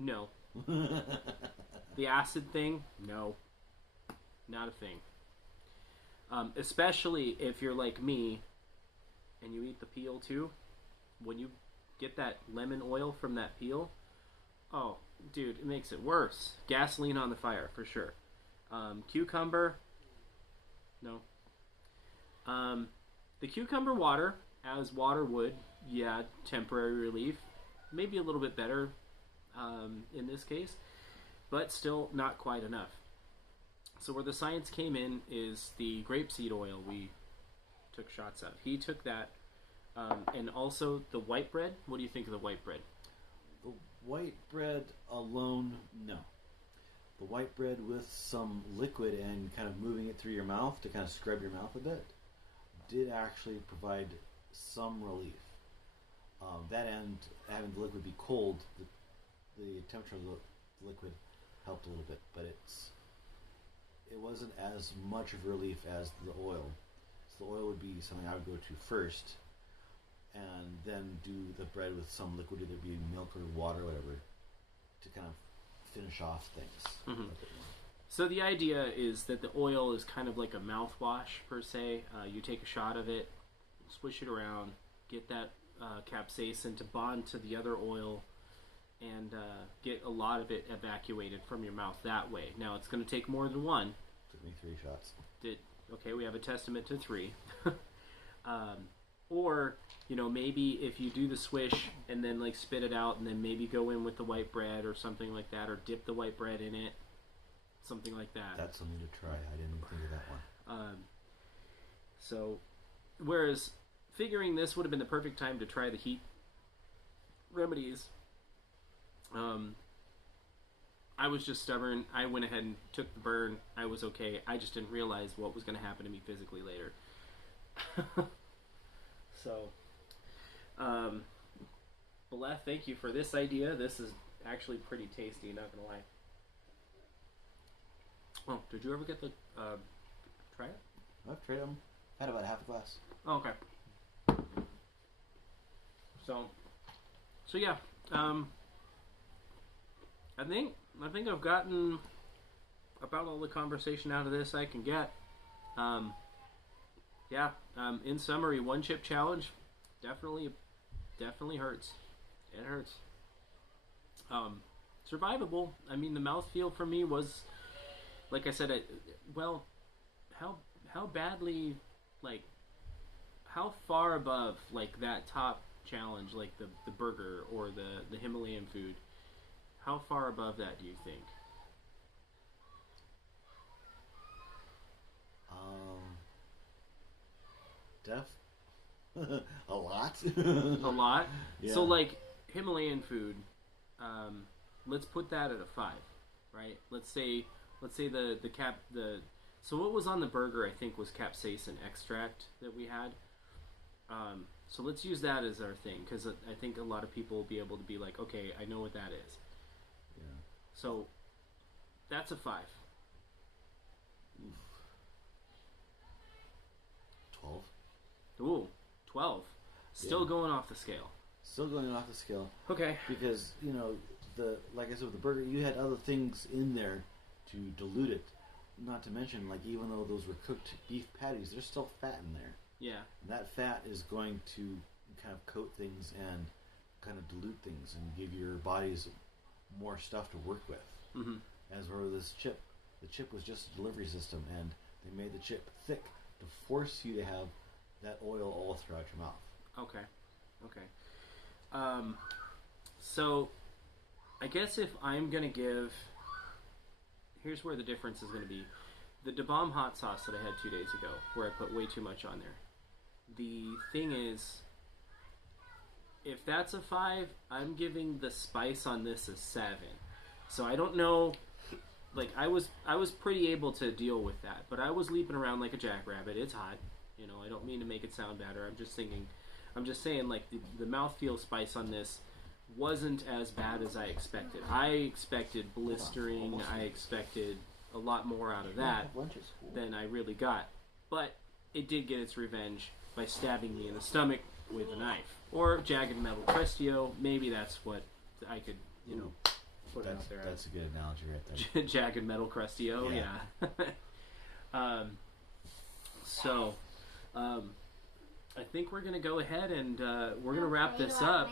No. The acid thing, no. Not a thing. Especially if you're like me and you eat the peel too. When you get that lemon oil from that peel, oh, dude, it makes it worse. Gasoline on the fire, for sure. Cucumber, no. The cucumber water, as water would, yeah, temporary relief. Maybe a little bit better in this case, but still not quite enough. So where the science came in is the grapeseed oil we took shots of. He took that, and also the white bread. What do you think of the white bread? The white bread alone, no. The white bread with some liquid and kind of moving it through your mouth to kind of scrub your mouth a bit did actually provide some relief. That and having the liquid be cold, the temperature of the liquid helped a little bit, but it wasn't as much of relief as the oil. So the oil would be something I would go to first, and then do the bread with some liquid, either be milk or water or whatever, to kind of finish off things. Mm-hmm. So the idea is that the oil is kind of like a mouthwash per se. You take a shot of it, swish it around, get that capsaicin to bond to the other oil, and get a lot of it evacuated from your mouth that way. Now it's going to take more than one. Took me 3 shots. Okay, we have a testament to 3. Or, maybe if you do the swish and then like spit it out and then maybe go in with the white bread or something like that, or dip the white bread in it, something like that. That's something to try. I didn't even think of that one. So, whereas figuring this would have been the perfect time to try the heat remedies, I was just stubborn. I went ahead and took the burn. I was okay. I just didn't realize what was going to happen to me physically later. So, Beleth, thank you for this idea. This is actually pretty tasty, not going to lie. Oh, did you ever get the, try it? I've tried them. Had about half a glass. Oh, okay. So yeah, I think I've gotten about all the conversation out of this I can get. In summary, one chip challenge definitely hurts. It hurts. Survivable. I mean, the mouthfeel for me was, like I said, how badly, like, how far above, like, that top challenge, like the burger or the Himalayan food, how far above that do you think? A lot. A lot? Yeah. So, like, Himalayan food, let's put that at a 5, right? Let's say so what was on the burger, I think, was capsaicin extract that we had. So let's use that as our thing, because I think a lot of people will be able to be like, okay, I know what that is. Yeah. So that's a 5. Oof. 12. Ooh, 12. Still going off the scale. Still going off the scale. Okay. Because, like I said, with the burger, you had other things in there to dilute it. Not to mention, like, even though those were cooked beef patties, there's still fat in there. Yeah. And that fat is going to kind of coat things and kind of dilute things and give your bodies more stuff to work with. Mm-hmm. As for this chip, The chip was just a delivery system, and they made the chip thick to force you to have that oil all throughout your mouth. Okay. So I guess if I'm gonna give, here's where the difference is gonna be. The Da Bomb hot sauce that I had 2 days ago, where I put way too much on there. The thing is, if that's a 5, I'm giving the spice on this a 7. So I don't know. Like I was pretty able to deal with that, but I was leaping around like a jackrabbit. It's hot, you know. I don't mean to make it sound better. I'm just saying like the mouthfeel spice on this wasn't as bad as I expected. I expected blistering. I expected a lot more out of that than I really got. But it did get its revenge by stabbing me in the stomach with a knife. Or jagged metal Crestio. Maybe that's what I could, you know, put out there. That's a good analogy right there. Jagged metal Crestio, yeah. So, I think we're going to go ahead and we're going to wrap this up.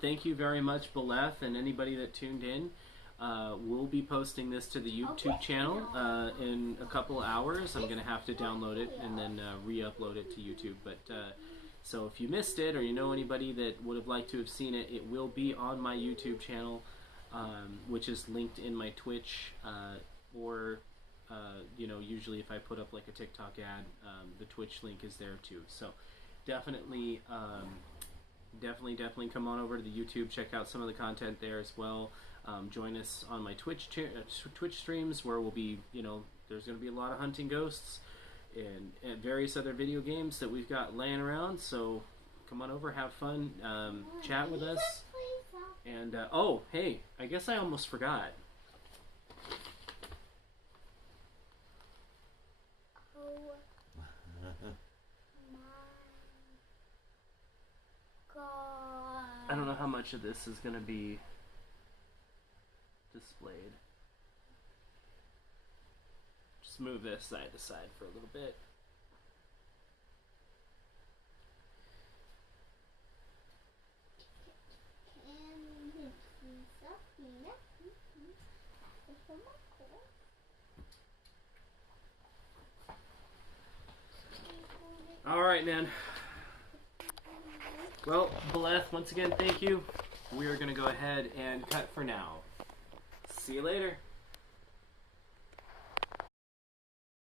Thank you very much, Beleth, and anybody that tuned in. We'll be posting this to the YouTube channel in a couple hours. I'm going to have to download it and then re-upload it to YouTube. But so if you missed it, or you know anybody that would have liked to have seen it, it will be on my YouTube channel, which is linked in my Twitch, or you know, usually if I put up like a TikTok ad, the Twitch link is there too. So definitely come on over to the YouTube, check out some of the content there as well. Join us on my Twitch streams, where we'll be, you know, there's going to be a lot of hunting ghosts and various other video games that we've got laying around. So come on over, have fun, chat with us. And oh, hey, I guess I almost forgot. I don't know how much of this is going to be displayed. Just move this side to side for a little bit. All right, man. Well, Beleth, once again, thank you. We are going to go ahead and cut for now. See you later.